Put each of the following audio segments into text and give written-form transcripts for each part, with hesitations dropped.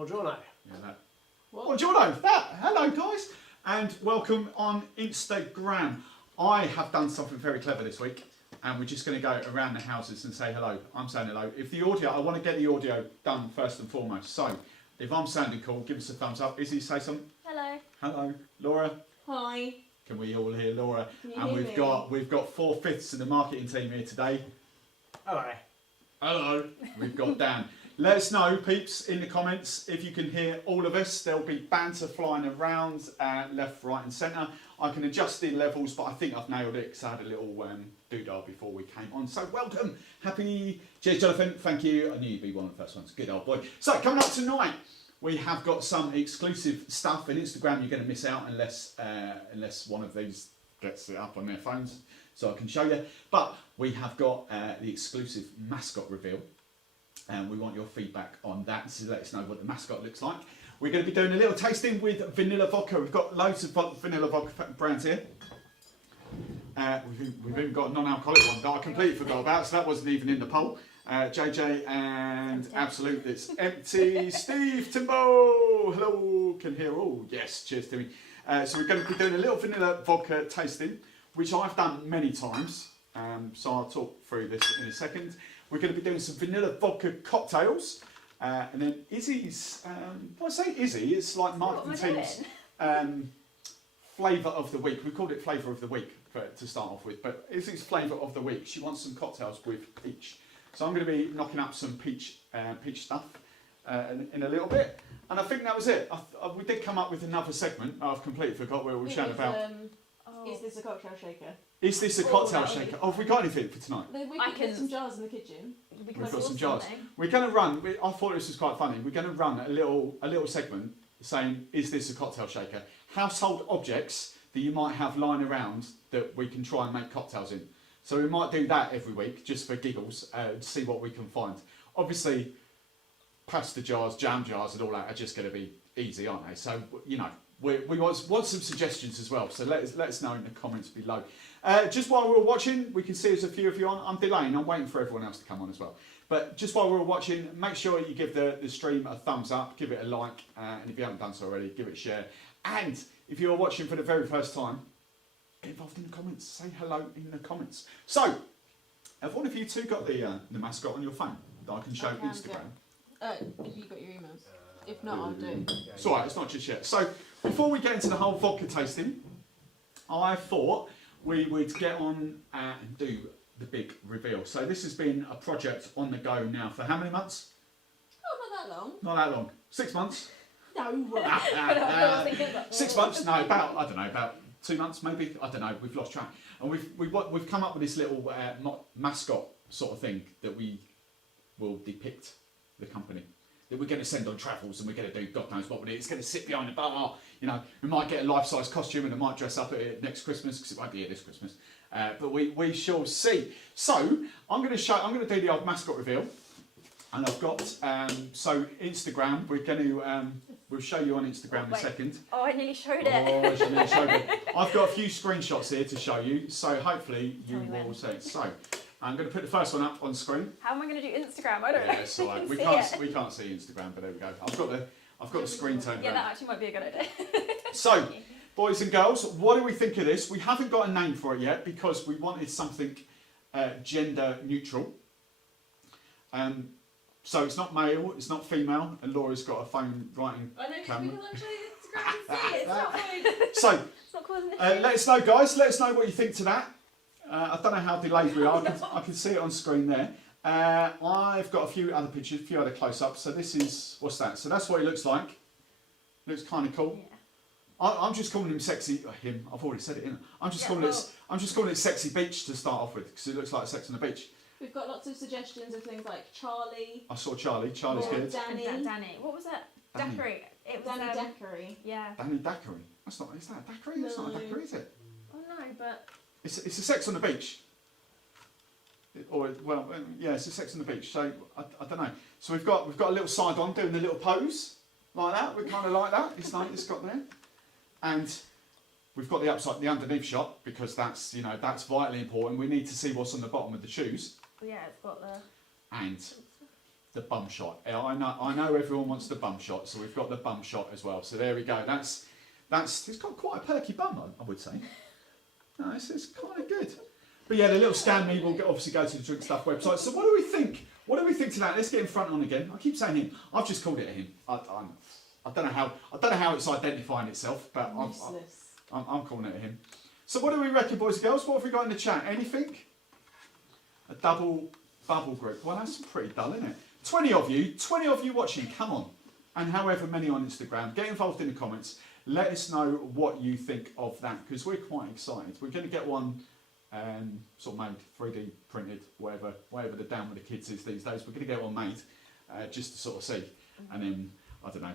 Buongiorno. Yeah, that. Buongiorno. Hello, guys, and welcome on Instagram. I have done something very clever this week, and we're just going to go around the houses and say hello. I'm saying hello. If the audio, I want to get the audio done first and foremost. So, if I'm sounding cool, give us a thumbs up. Izzy, say something. Hello. Hello, Laura. Hi. Can we all hear Laura? Can you and hear we've me? got 4/5 of the marketing team here today. Hello. Hello. We've got Dan. Let us know, peeps, in the comments if you can hear all of us. There'll be banter flying around left, right and centre. I can adjust the levels, but I think I've nailed it because I had a little doodah before we came on. So welcome. Happy... Cheers, Jonathan. Thank you. I knew you'd be one of the first ones. Good old boy. So coming up tonight, we have got some exclusive stuff. On Instagram, you're going to miss out unless one of these gets it up on their phones so I can show you. But we have got the exclusive Mascot Reveal. And we want your feedback on that, so let us know what the mascot looks like. We're going to be doing a little tasting with Vanilla Vodka. We've got loads of Vanilla Vodka brands here. We've even got a non-alcoholic one that I completely forgot about, so that wasn't even in the poll. JJ and Absolute, it's empty. Steve, Timbo, hello, can hear all. Yes, cheers to me. So we're going to be doing a little Vanilla Vodka tasting, which I've done many times. So I'll talk through this in a second. We're going to be doing some Vanilla Vodka cocktails. And then Izzy's, when I say Izzy, it's like marketing team's flavour of the week. We called it flavour of the week to start off with, but Izzy's flavour of the week. She wants some cocktails with peach. So I'm going to be knocking up some peach stuff in a little bit. And I think that was it. We did come up with another segment. I've completely forgot where we were chatting about. Is this a cocktail shaker? Is this a cocktail shaker? Oh, have we got anything for tonight? We can some jars in the kitchen. We've got some jars. We're going to run. I thought this was quite funny. We're going to run a little segment saying, "Is this a cocktail shaker?" Household objects that you might have lying around that we can try and make cocktails in. So we might do that every week just for giggles, see what we can find. Obviously, pasta jars, jam jars, and all that are just going to be easy, aren't they? So you know, we want some suggestions as well. So let us know in the comments below. Just while we were watching, we can see there's a few of you on. I'm delaying, I'm waiting for everyone else to come on as well. But just while we were watching, make sure you give the stream a thumbs up, give it a like, and if you haven't done so already, give it a share. And if you're watching for the very first time, get involved in the comments, say hello in the comments. So, have one of you two got the mascot on your phone that I can show Instagram? Have you got your emails? If not, I'll do. It's alright, it's not just yet. So, before we get into the whole vodka tasting, I thought we would get on and do the big reveal. So this has been a project on the go now for how many months? Oh, not that long. Not that long. 6 months? No. 6 months? No, about 2 months maybe. I don't know. We've lost track. And we've come up with this little mascot sort of thing that we will depict the company. That we're going to send on travels and we're going to do God knows what with it. It's going to sit behind the bar. You know, we might get a life-size costume and I might dress up at it next Christmas because it won't be here this Christmas. But we shall see. So I'm going to do the old mascot reveal, and I've got so Instagram. We're going to we'll show you on Instagram in a second. Oh, I nearly showed it. Oh, she nearly showed it. I've got a few screenshots here to show you. So hopefully you will see it. So I'm going to put the first one up on screen. How am I going to do Instagram? I don't know. Yeah, it's all right. We can't see Instagram, but there we go. I've got the screen turned Yeah, around. that actually might be a good idea. So, boys and girls, what do we think of this? We haven't got a name for it yet because we wanted something gender neutral. So it's not male, it's not female, and Laura's got a phone writing I know, camera. people don't show Instagram and see it. It's not good. So, It's not causing issues. let us know, guys. Let us know what you think to that. I don't know how delayed we are. I can see it on screen there. I've got a few other pictures, a few other close-ups. So this is, what's that? So that's what he looks like. Looks kind of cool. Yeah. I'm just calling him sexy. Him. I've already said it. Innit? I'm just calling it sexy beach to start off with because it looks like sex on the beach. We've got lots of suggestions of things like Charlie. I saw Charlie. Charlie's or good. Danny. Danny. What was that? Danny. Daiquiri. It was Danny Daiquiri. Yeah. Danny Daiquiri. That's not. Is that a daiquiri? That's not a No. daiquiri, is it? Oh no, but It's a sex on the beach. Yeah, it's a sex on the beach. So I don't know. So we've got a little side on doing a little pose like that. We kind of like that. It's like it's got there, and we've got the underneath shot because that's that's vitally important. We need to see what's on the bottom of the shoes yeah, it's got the. and the bum shot. I know everyone wants the bum shot, so we've got the bum shot as well. So there we go. That's it's got quite a perky bum, I would say. No, it's kind of good. But yeah, the little scan me will obviously go to the Drinkstuff website. So what do we think? What do we think to that? Let's get in front on again. I keep saying him. I've just called it a him. I don't know how it's identifying itself, but I'm calling it a him. So what do we reckon, boys and girls? What have we got in the chat? Anything? A double bubble group. Well, that's pretty dull, isn't it? 20 of you watching. Come on, and however many on Instagram, get involved in the comments. Let us know what you think of that because we're quite excited. We're going to get one. Sort of made, 3D printed, whatever the down with the kids is these days. We're going to get one made just to sort of see, and then I don't know.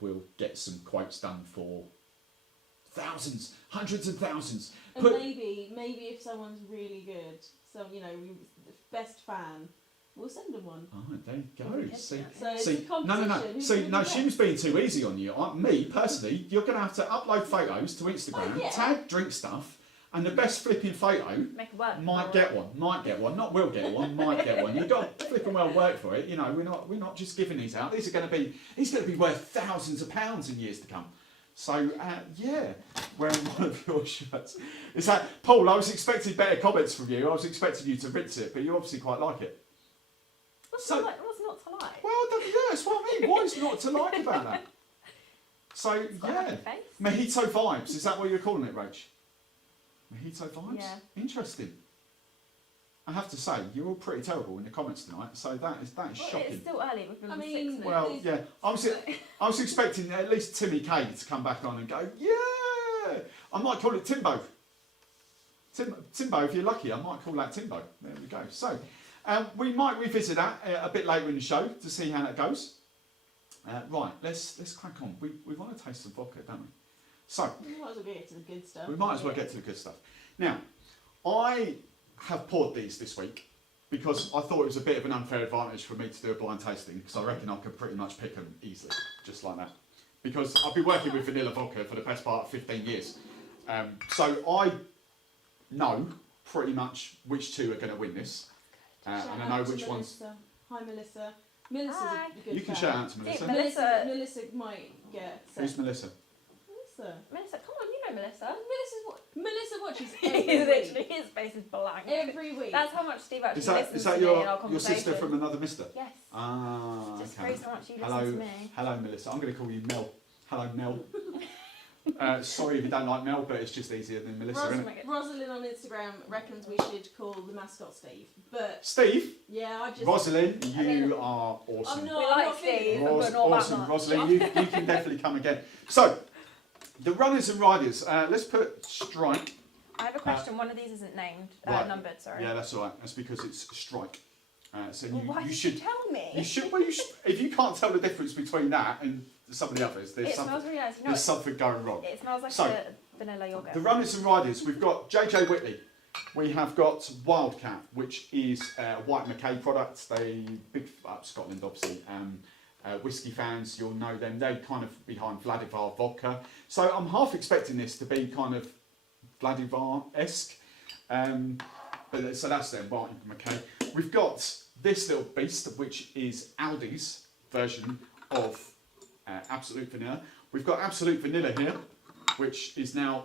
We'll get some quotes done for thousands, hundreds of thousands. And maybe if someone's really good, so the best fan, we'll send them one. Oh, there you go. See, So it's a competition. no. See, no, she was being too easy on you. Me personally, you're going to have to upload photos to Instagram, tag Drinkstuff. And the best flipping photo Make it work. might get one, not will get one, might get one. You've got to flipping well work for it. We're not just giving these out. These are going to be worth thousands of pounds in years to come. So yeah, wearing one of your shirts. It's like Paul. I was expecting better comments from you. I was expecting you to rinse it, but you obviously quite like it. What's not to like? Well, that's what I mean. What is not to like about that? So yeah, mojito vibes. Is that what you're calling it, Rach? Mojito vibes? Yeah. Interesting. I have to say, you're all pretty terrible in the comments tonight, so that is shocking. It's still early. We've been 6 minutes. Well, yeah. I was expecting at least Timmy K to come back on and go, yeah! I might call it Timbo. Timbo, if you're lucky, I might call that Timbo. There we go. So, we might revisit that a bit later in the show to see how that goes. Right, let's crack on. We want to taste some vodka, don't we? So, We might as well get to the good stuff. we might as well get to the good stuff. Now, I have poured these this week because I thought it was a bit of an unfair advantage for me to do a blind tasting because I reckon I could pretty much pick them easily, just like that. Because I've been working with Vanilla Vodka for the best part of 15 years. So I know pretty much which two are going to win this. And I know which ones... Hi, Melissa. Melissa's Hi. a good You can fan. shout out to Melissa. Melissa might get... Who's Melissa? Melissa, come on, you know Melissa. Melissa watches He every literally, week. his face is blank. Every week. That's how much Steve actually Is listens that to me in our your conversation. sister from another mister? Yes. Ah, Just okay. crazy how much you listen to me. Hello, Melissa. I'm going to call you Mel. Hello, Mel. Sorry if you don't like Mel, but it's just easier than Melissa, isn't it? Rosalind on Instagram reckons we should call the mascot Steve. But Steve? yeah, I just... Rosalind, you are awesome. I'm We not, like I'm not Steve. feeling But not that awesome. much. Rosalind, you can definitely come again. So, the runners and riders. Let's put strike. I have a question. One of these isn't named, right. numbered. Sorry. Yeah, that's all right. That's because it's strike. So Well, why you did should you tell me? You should. Well, if you can't tell the difference between that and some of the others, It smells really nice. You know, there's something going wrong. it smells like So, a vanilla yogurt. The runners and riders, we've got JJ Whitley. We have got Wildcat, which is a White Mackay product. They big up Scotland, obviously. Whiskey fans, you'll know them. They're kind of behind Flavour vodka. So I'm half expecting this to be kind of Flavour-esque. So that's them, White Mackay. We've got this little beast, which is Aldi's version of Absolute Vanilla. We've got Absolute Vanilla here, which is now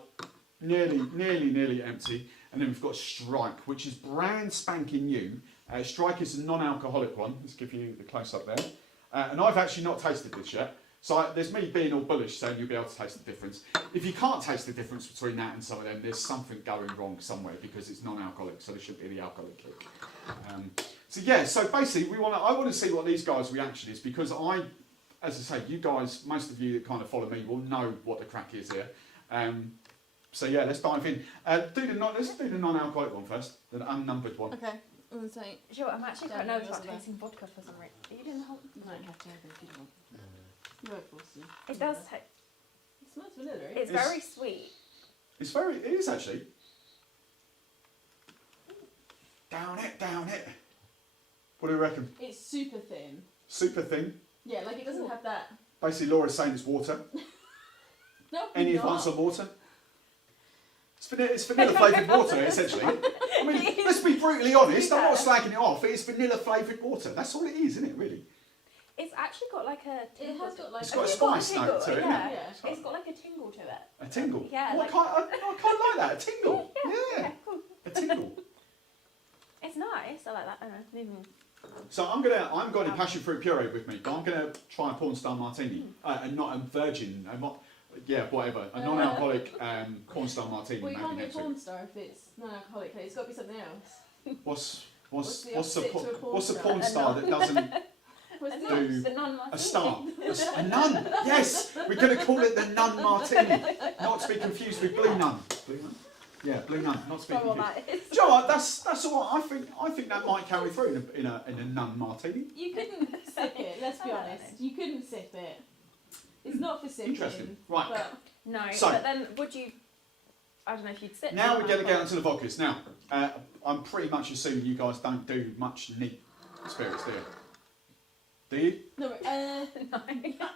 nearly empty. And then we've got Strike, which is brand spanking new. Strike is a non-alcoholic one. Let's give you the close-up there. And I've actually not tasted this yet. So there's me being all bullish saying you'll be able to taste the difference. If you can't taste the difference between that and some of them, there's something going wrong somewhere because it's non-alcoholic, so there shouldn't be the alcoholic kick. So yeah, so basically I want to see what these guys' reaction is because as I say, you guys, most of you that kind of follow me will know what the crack is here. So yeah, let's dive in. Let's do the non-alcoholic one first, the unnumbered one. Okay. I'm gonna say. Sure, I'm actually quite Don't nervous know about what's tasting vodka for some reason. Are you doing the whole? You might have to have it if you want. You won't force you. It does taste. It smells vanilla. It's very sweet. It is actually. Down it. What do you reckon? It's super thin. Super thin. Yeah, like it doesn't have that. Basically, Laura's saying it's water. No, Any not. advance on water? It's vanilla flavoured water, essentially. I mean, let's be brutally honest. I'm not slagging it off. It's vanilla flavoured water. That's all it is, isn't it? Really. It's actually got like a. It has got like. It's got a It's got a spice note to it, tingle, isn't it? Yeah. It's got like a tingle to it. A tingle. Yeah, Oh, like- I quite like that. A tingle. Yeah. Cool. A tingle. It's nice. I like that. I don't know. So I haven't got any passion fruit puree with me, but I'm gonna try a porn star martini, and not a virgin, whatever, a non-alcoholic corn star martini. Well, you maybe can't be a next week. porn star if it's non-alcoholic. It's got to be something else. What's the the opposite to a porn what's the star? porn star that doesn't What's A the nun, do the nun a star? A nun. Yes, we're gonna call it the nun martini, not to be confused with blue nun. Blue nun. Yeah, blue nun, not to be Probably confused. that is. Do you know what? That's all right. I think that might carry through in a nun martini. You couldn't sip it. Let's be honest. You couldn't sip it. It's not for sipping. Interesting. Right. But No, So- but then would you? I don't know if you'd sit. Now we're going to get non-alcoholic. onto the vodkas. Now, I'm pretty much assuming you guys don't do much neat spirits, do you? Do you? no,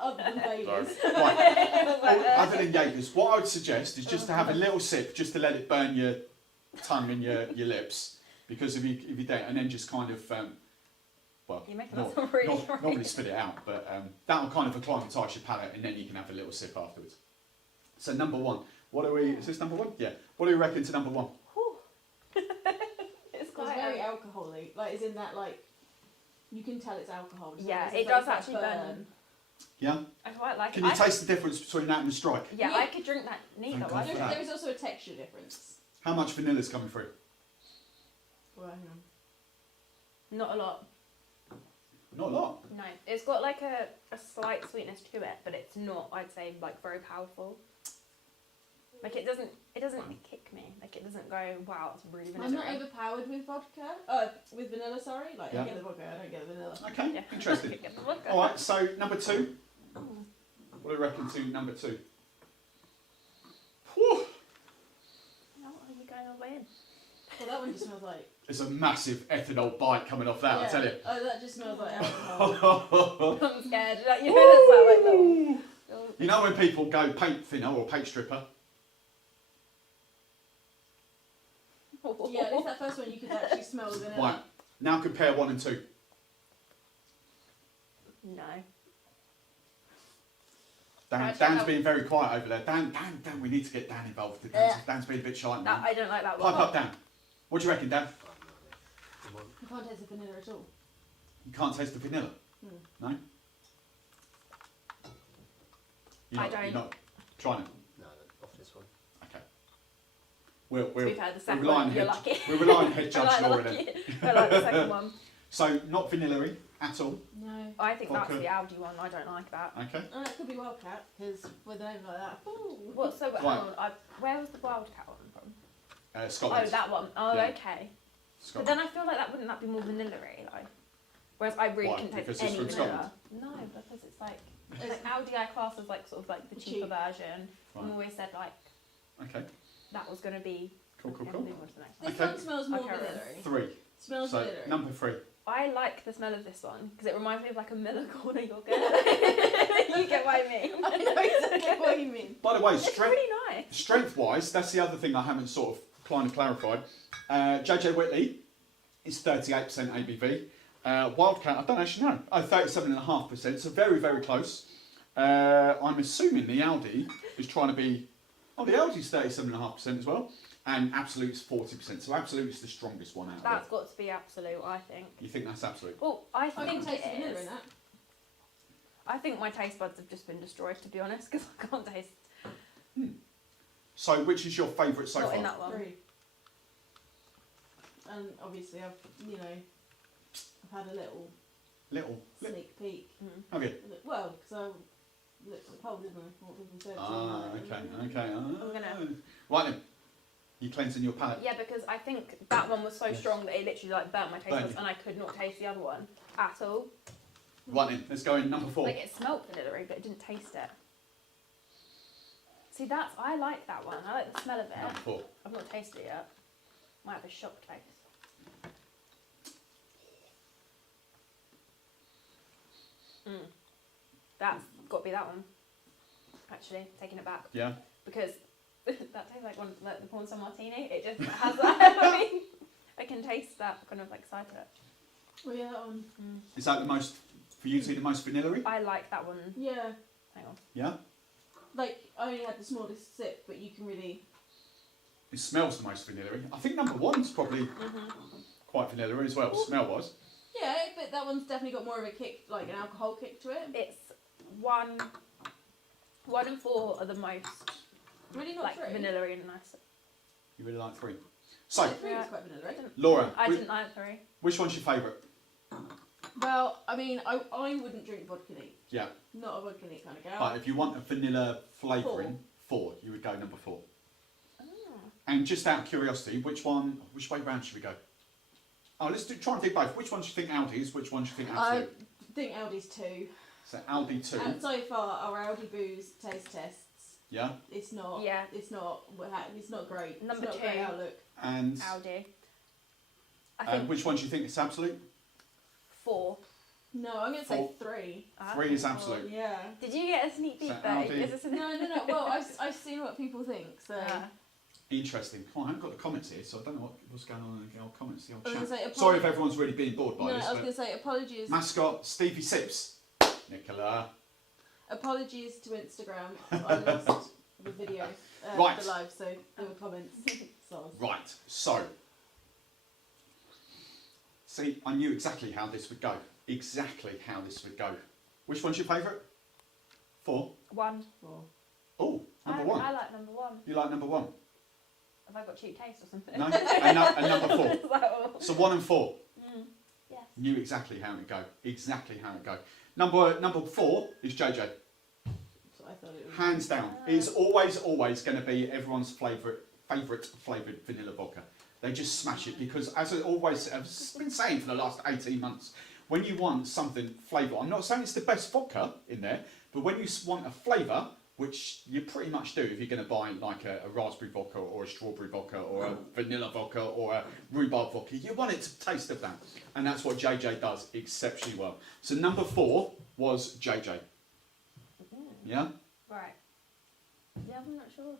other than Baileys. Right. Other than Jaegers, what I would suggest is just to have a little sip, just to let it burn your tongue and your lips, because if you don't, and then just kind of, You're making not, that sound really not really spit it out, but that will kind of acclimatise your palate, and then you can have a little sip afterwards. So number one, is this number one? Yeah. What do you reckon to number one? It's It's quite very alcoholic. Like, is in that like, you can tell it's alcohol. Yeah, It's it like does that actually burn. Yeah. I quite like Can it. you taste the difference between that and the strike? Yeah, Yeah. I could drink that neat Thank though. God for that. There is also a texture difference. How much vanilla's coming through? Well, hang on. Not a lot. Not a lot. No, it's got like a slight sweetness to it, but it's not. I'd say like very powerful. Like it doesn't kick me. Like it doesn't go, wow, it's really I'm not vanilla. overpowered with vodka. With vanilla, sorry. Like, Yeah. I get the vodka, I don't get the vanilla. Okay, Yeah. interesting. Get the vodka. All right, so number two. What do you reckon to number two? Whew. Oh, are you going all the way in? Well, that one just smells like. There's a massive ethanol bite coming off that, I tell you. Oh, that just smells like alcohol. I'm scared. Like, you know, that's like little. You know when people go paint thinner or paint stripper? Yeah, at least that first one you could actually smell the vanilla. Right, now compare one and two. No. Dan's being very quiet over there. Dan, we need to get Dan involved. Dan's being a bit shy. That, I don't like that one. Pipe up, Dan. What do you reckon, Dan? You can't taste the vanilla at all. You can't taste the vanilla? No? You're not trying it? No, off this one. Okay. We'll To be fair, the second rely on one, you're head- lucky. We'll rely on head I judge like, Laura then. I like the second one. So, not vanilla-y at all. No. I think Vodka. that's the Audi one. I don't like that. Okay. Oh, that could be Wildcat, because with a name like that. Ooh. What? So Right. hang on. Where was the Wildcat one from? Scotland. Oh, that one. Oh, Yeah. okay. But Scotland. then I feel like wouldn't that be more vanilla-y? Like, whereas I really Why? couldn't Because taste it's any from vanilla. No, because it's like Audi I class as like sort of like the cheaper Cheap. version. Right. And we always said like Okay. that was going to be. Cool. Yeah, move on to the next one. This Okay. one smells more Okay. vanilla. 3. Smells So, vanilla. number 3. I like the smell of this one because it reminds me of like a Miller Corner yogurt. You get what I mean? I know exactly what you mean. By the way, It's really nice. strength-wise, that's the other thing I haven't sort of kind of clarified. JJ Whitley is 38% ABV. Wildcat, I don't actually know. Oh, 37.5%, so very, very close. I'm assuming the Audi is trying to be... Oh, the Audi's 37.5% as well. And Absolute's 40%. So Absolute's the strongest one out of That's it. got to be Absolute, I think. You think that's Absolute? Well, I I think can taste the it vanilla is. in that. I think my taste buds have just been destroyed, to be honest, because I can't taste. So, which is your favourite so Not far? in that one. 3. And obviously I've had a little sneak peek. Mm. Have you? Well, because I looked at the poll, didn't I? What people said. Okay. gonna- Right then, you're cleansing your palate. Yeah, because I think that one was so Yes. strong that it literally like burnt my taste Burnt buds, you. and I could not taste the other one at all. Right then, let's go in number 4. Like it smelt vanilla, but it didn't taste it. See, I like that one. I like the smell of it. Number 4. I've not tasted it yet. Might have a shock taste. That's got to be that one. Actually, taking it back. Yeah. Because that tastes like the porn sun martini. It just has that. I mean, I can taste that kind of like side to it. Oh yeah, that one. Is that the most, for you two, the most vanilla-y? I like that one. Yeah. Hang on. Yeah? Like, I only had the smallest sip, but you can really... It smells the most vanilla-y. I think number 1's probably quite vanilla as well, smell-wise. Yeah, but that one's definitely got more of a kick, like an alcohol kick to it. It's 1 and 4 are the most Really not like 3. vanilla and nice. You really like 3. So, 3 Yeah. is quite vanilla, right? Laura, I didn't like 3. which one's your favourite? Well, I mean, I wouldn't drink vodka neat. Yeah. Not a vodka neat kind of girl. But if you want a vanilla flavouring, 4, you would go number 4. Oh. And just out of curiosity, which way round should we go? Oh, let's try and do both. Which one do you think Aldi's? Which one do you think I Absolute? think Aldi's 2. So Aldi 2. And so far, our Aldi booze taste tests, Yeah. it's not. Yeah. It's not great. Number it's not 2. a great outlook. And Audi. I think which one do you think is Absolute? 4. No, I'm going to say 4. 3. 3 is Absolute. Yeah. Did you get a sneak peek So there? Aldi- Is this a No. Well, I've seen what people think, so. Interesting. Oh, I haven't got the comments here, so I don't know what's going on in the old comments, the old I was chat. gonna say, Sorry if everyone's really being bored by No, this. I was But going to say apologies. Mascot, Stevie Sips, Nicola. Apologies to Instagram. I lost the video, Right. the live, so there were comments. So. Right, so. See, I knew exactly how this would go. Exactly how this would go. Which one's your favourite? 4. 1. Oh, number 1. I like number 1. You like number 1? Have I got cheap taste or something? No? And number 4. Is that all? So 1 and 4. Yes. Knew exactly how it would go. Exactly how it would go. Number 4 is JJ. So I thought it was. Hands down. It's always going to be everyone's favourite flavoured vanilla vodka. They just smash it because, as I always have been saying for the last 18 months, when you want something flavour, I'm not saying it's the best vodka in there, but when you want a flavour, which you pretty much do if you're going to buy like a raspberry vodka or a strawberry vodka or a vanilla vodka or a rhubarb vodka, you want it to taste of that. And that's what JJ does exceptionally well. So number 4 was JJ. Yeah? Right. Yeah, I'm not sure.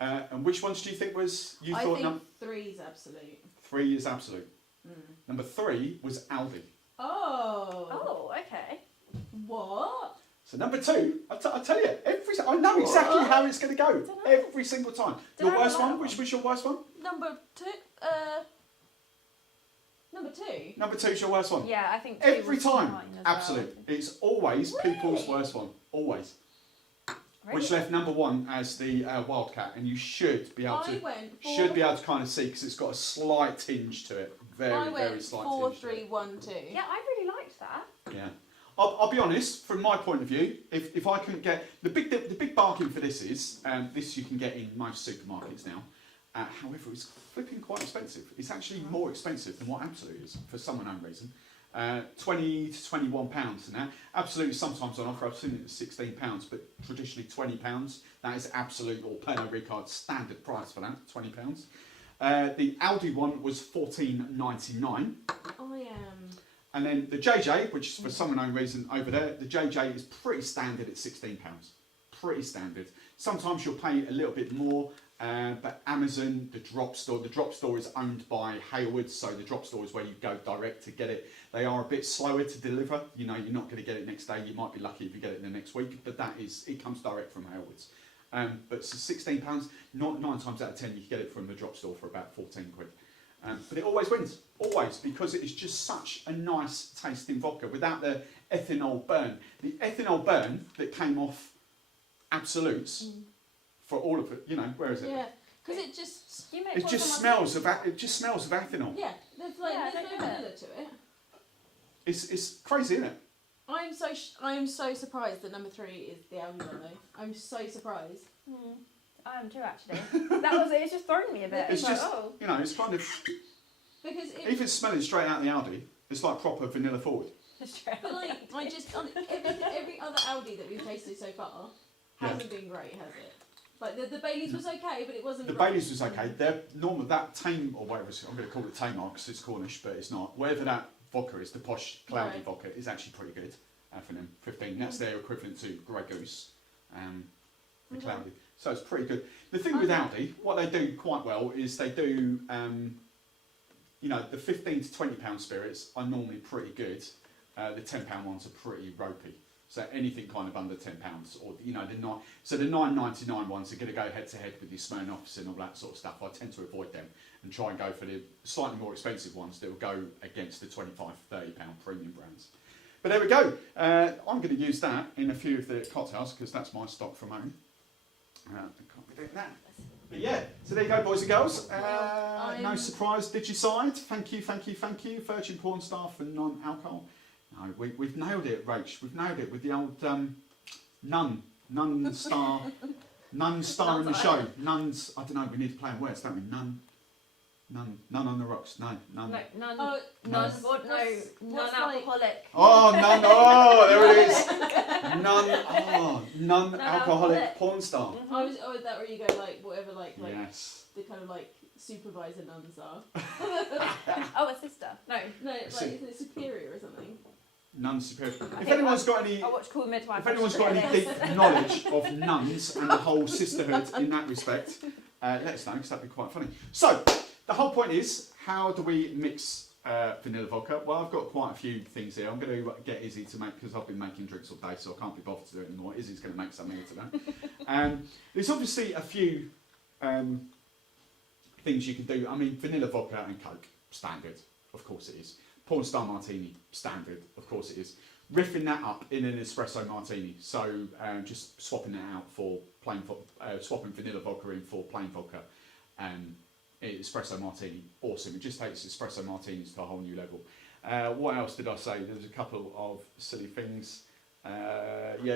And which ones do you think was, you I thought think 3 is absolute. 3 is Absolute. Number 3 was Aldi. Oh. Oh, okay. What? So number 2, I tell you, I know exactly how it's going to go. Dunno. Every single time. Did Your I worst like one, that which was your worst one? Number 2. Number 2. Number 2 is your worst one. Yeah, I think 2 Every was time. mine as Absolute. It's always people's Really? worst one. Always. Well. Which left number 1 as the Wildcat, and you should be able I to went 4. kind of see because it's got a slight tinge to it. I Very, very went slight 4, tinge. to 3, it. 1, 2. Yeah, I really liked that. Yeah. I'll be honest, from my point of view, if I couldn't get the big bargain for this is this you can get in most supermarkets now. However, it's flipping quite expensive. It's actually more expensive than what Absolute is for some unknown reason. 20 to 21 pounds now. Absolute is sometimes on offer. I've seen it at £16, but traditionally £20. That is Absolute or Pernod Ricard standard price for that. £20. The Aldi one was £14.99. I am. And then the JJ, which is for some unknown reason over there, the JJ is pretty standard at £16. Pretty standard. Sometimes you'll pay a little bit more, but Amazon, the drop store is owned by Hayward, so the drop store is where you go direct to get it. They are a bit slower to deliver. You know, you're not going to get it next day. You might be lucky if you get it in the next week, but it comes direct from Hayward's. But so £16, 9 times out of 10 you can get it from the drop store for about 14 quid. But it always wins, always, because it is just such a nice tasting vodka without the ethanol burn. The ethanol burn that came off Absolutes for all of it, where is it? Yeah, because it just It just smells of ethanol. yeah. There's no vanilla to it. It's crazy, isn't it? I am so surprised that number 3 is the Aldi one though. I'm so surprised. I am too, actually. It's just thrown me a bit. It's like, just, oh. it's kind of, Because even smelling straight out the Aldi, it's like proper vanilla forward. but like I just every other Aldi that we've tasted so far hasn't been great, has it? Like the Baileys was okay, but it wasn't. The Baileys was okay. They're normal, that tame or whatever I'm going to call it Tamar because it's Cornish, but it's not. Whatever that vodka is, the posh cloudy vodka is actually pretty good. For them, 15. That's their equivalent to Grey Goose, the cloudy. So it's pretty good. The thing with Aldi, what they do quite well is they do, the 15 to £20 spirits are normally pretty good. The £10 ones are pretty ropey. So anything kind of under £10, or the £9.99 ones are going to go head to head with your Smirnoffs and all that sort of stuff. I tend to avoid them and try and go for the slightly more expensive ones that will go against the £25, £30 premium brands. But there we go. I'm going to use that in a few of the cocktails because that's my stock from Monin. I can't be doing that. But yeah, so there you go, boys and girls. No surprise, Digicide. Thank you. Virgin Porn Star for non-alcohol. No, we've nailed it, Rach. We've nailed it with the old nun star in the show. Nuns, I don't know, we need to play on words, don't we? Nun on the rocks. No, none. No, non-alcoholic. Oh, none. Oh, there it is. Non-alcoholic porn star. I was that where you go like whatever like yes. The kind of like supervisor nuns are. A sister. No, like isn't it superior or something? Nuns superior. If anyone's got any, Midwife. If anyone's got any deep knowledge of nuns and the whole sisterhood in that respect, let us know because that'd be quite funny. So the whole point is, how do we mix vanilla vodka? Well, I've got quite a few things here. I'm going to get Izzy to make, because I've been making drinks all day, so I can't be bothered to do it anymore. Izzy's going to make something here today. There's obviously a few things you can do. I mean, vanilla vodka and Coke, standard, of course it is. Porn Star Martini, standard, of course it is. Riffing that up in an espresso martini, so just swapping that out for swapping vanilla vodka in for plain vodka. Espresso martini, awesome. It just takes espresso martinis to a whole new level. What else did I say? There's a couple of silly things.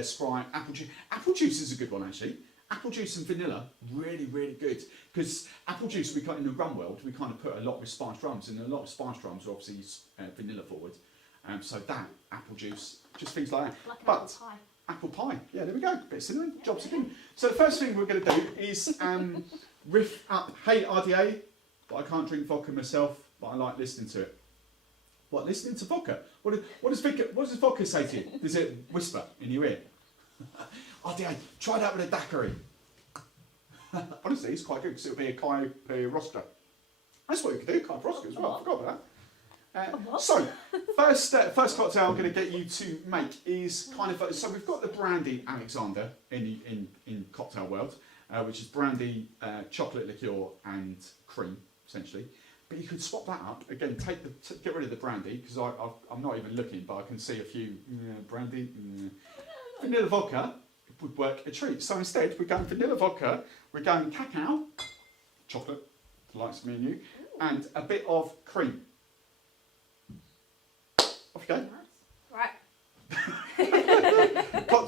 Sprite, apple juice. Apple juice is a good one actually. Apple juice and vanilla, really, really good. Because apple juice, we got in the rum world, we kind of put a lot with spiced rums, and a lot of spiced rums are obviously vanilla forward. So that, apple juice, just things like that. Like an but apple pie. Apple pie, yeah, there we go. Bit of cinnamon, jobs again. So the first thing we're going to do is riff up Hey RDA, but I can't drink vodka myself, but I like listening to it. What, listening to vodka? What does vodka say to you? Does it whisper in your ear? RDA, try that with a daiquiri. Honestly, it's quite good because it'll be a Kai Rosca. That's what you could do, Kai Rosca as well. I forgot about that. So, first cocktail I'm going to get you to make is kind of so we've got the brandy Alexander in cocktail world, which is brandy, chocolate liqueur and cream essentially. But you could swap that up again. Get rid of the brandy because I'm not even looking, but I can see a few brandy. Vanilla vodka would work a treat. So instead, we're going vanilla vodka. We're going cacao, chocolate, likes me and you, and a bit of cream. Off you go. Right.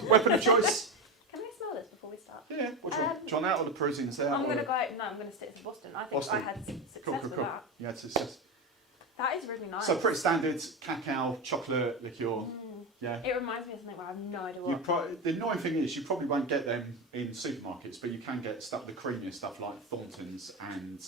Weapon of choice. Can we smell this before we start? Yeah. Which one? John out or the Parisians there? I'm going to stick to Boston. I think Boston. I had success with that. You had success. That is really nice. So pretty standard cacao, chocolate, liqueur. Yeah. It reminds me of something where I have no idea what. The annoying thing is you probably won't get them in supermarkets, but you can get the creamier stuff like Thornton's and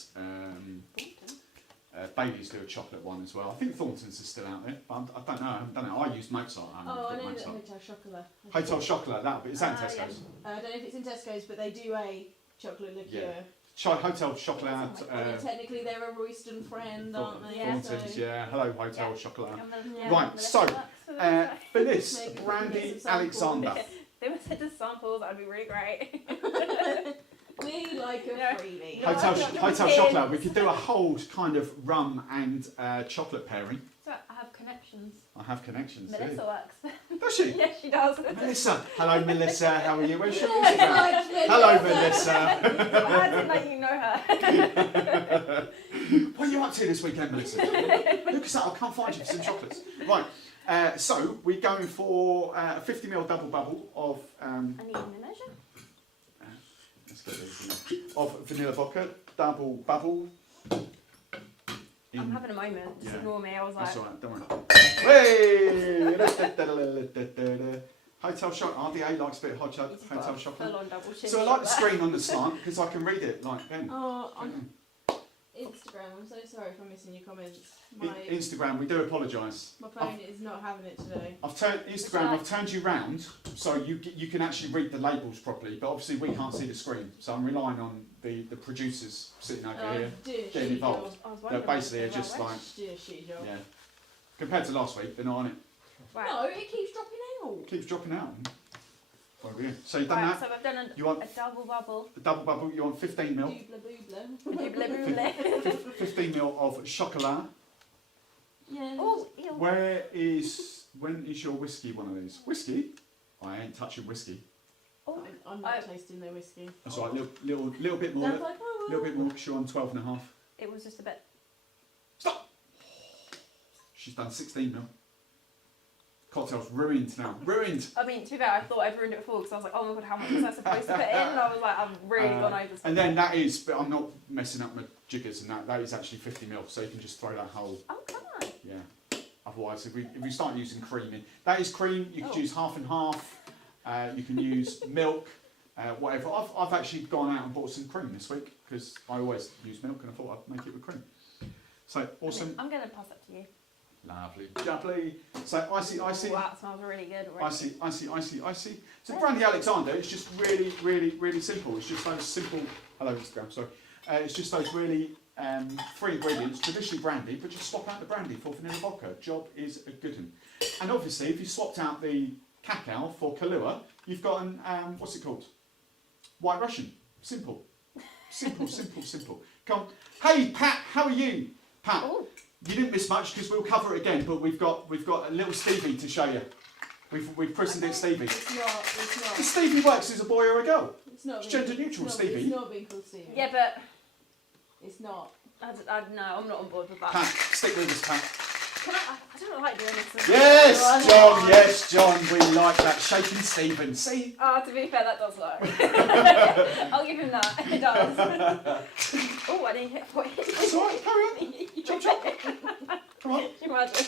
Bailey's do a chocolate one as well. I think Thornton's is still out there, but I don't know. I haven't done it. I use Mozart. I know that Hotel Chocolat. Hotel Chocolat, that, but is that in Tesco's? Yeah. I don't know if it's in Tesco's, but they do a chocolate liqueur. Yeah. Hotel Chocolat. Technically, they're a Royston friend, aren't they? Thornton's, yeah. Hello, Hotel Chocolat. Yeah. Right, so for this, brandy Alexander. They were sent as samples. That'd be really great. We me like a Yeah. freebie. Yeah. Hotel chocolate. We could do a whole kind of rum and chocolate pairing. So I have connections. I have connections. Melissa too. works. Does she? Yes, she does. Melissa. Hello, Melissa. How are you? Where's your Yeah, Instagram? like Hello, Melissa. Melissa. I didn't know you know her. What are you up to this weekend, Melissa? Look us up. I can't find you for some chocolates. Right. So we're going for a 50ml double bubble of. I need a measure. Let's get these in. Of vanilla vodka, double bubble. I'm having a moment. Just Yeah. ignore me. I was like, That's alright, don't worry. Hey! Hotel shot. RDA likes a bit of you hotel just got a chocolate. full-on double chin So I like the chocolate. screen on the slant because I can read it like then. Oh, on Instagram, I'm so sorry for missing your comments. My Instagram, we do apologise. my phone is not having it today. I've turned Instagram. I've turned you round so you can actually read the labels properly. But obviously we can't see the screen, so I'm relying on the producers sitting over here getting involved. I was They're wondering basically what just that like was. yeah. Compared to last week, they're not on it. Right. No, it keeps dropping out. Keeps dropping out. Over here. So you've done Right, that. so I've done You want a double bubble. the double bubble? You want 15ml? Doobla boobla. Double bubble. 15ml of chocolat. Yeah. Oh, ew. When is your whiskey one of these? Whiskey? I ain't touching whiskey. Oh, I'm not tasting their whiskey. That's all right, little bit more. Sounds like, oh, Little bit more because you're on 12.5. it was just a bit. Stop! She's done 16ml. Cocktail's ruined now. Ruined! I mean, to be fair, I thought I'd ruined it before because I was like, oh my god, how much was I supposed to put in? And I was like, I've really gone over. And then that is, but I'm not messing up my jiggers and that is actually 50ml, so you can just throw that whole, Oh, come on. yeah. Otherwise, if we start using cream in, that is cream, you could use half and half, you can use milk, whatever. I've actually gone out and bought some cream this week because I always use milk and I thought I'd make it with cream. So, awesome. I'm going to pass it to you. Lovely, lovely. So, icy. Ooh, that smells really good already. Icy. So Brandy Alexander is just really, really, really simple. It's just those simple. Hello, Instagram. Sorry. It's just those really 3 ingredients. Traditionally brandy, but just swap out the brandy for vanilla vodka. Job is a good one. And obviously, if you swapped out the cacao for Kahlua, you've got an what's it called? White Russian. Simple. Simple. Come on. Hey, Pat. How are you, Pat? Ooh. You didn't miss much because we'll cover it again, but we've got a little Stevie to show you. We've christened it Stevie. It's not. Does Stevie works as a boy or a girl? It's not. It's gender neutral, Stevie. It's not being called Stevie. Yeah, but It's not. no, I'm not on board with that. Pat, stick with us, Pat. Can I don't like doing this. Yes, John. Yes, John. We like that. Shaking Stephen. See. To be fair, that does work. I'll give him that. It does. Oh, I didn't hit what hit. That's all right. Carry on. Chop. Come on. Imagine.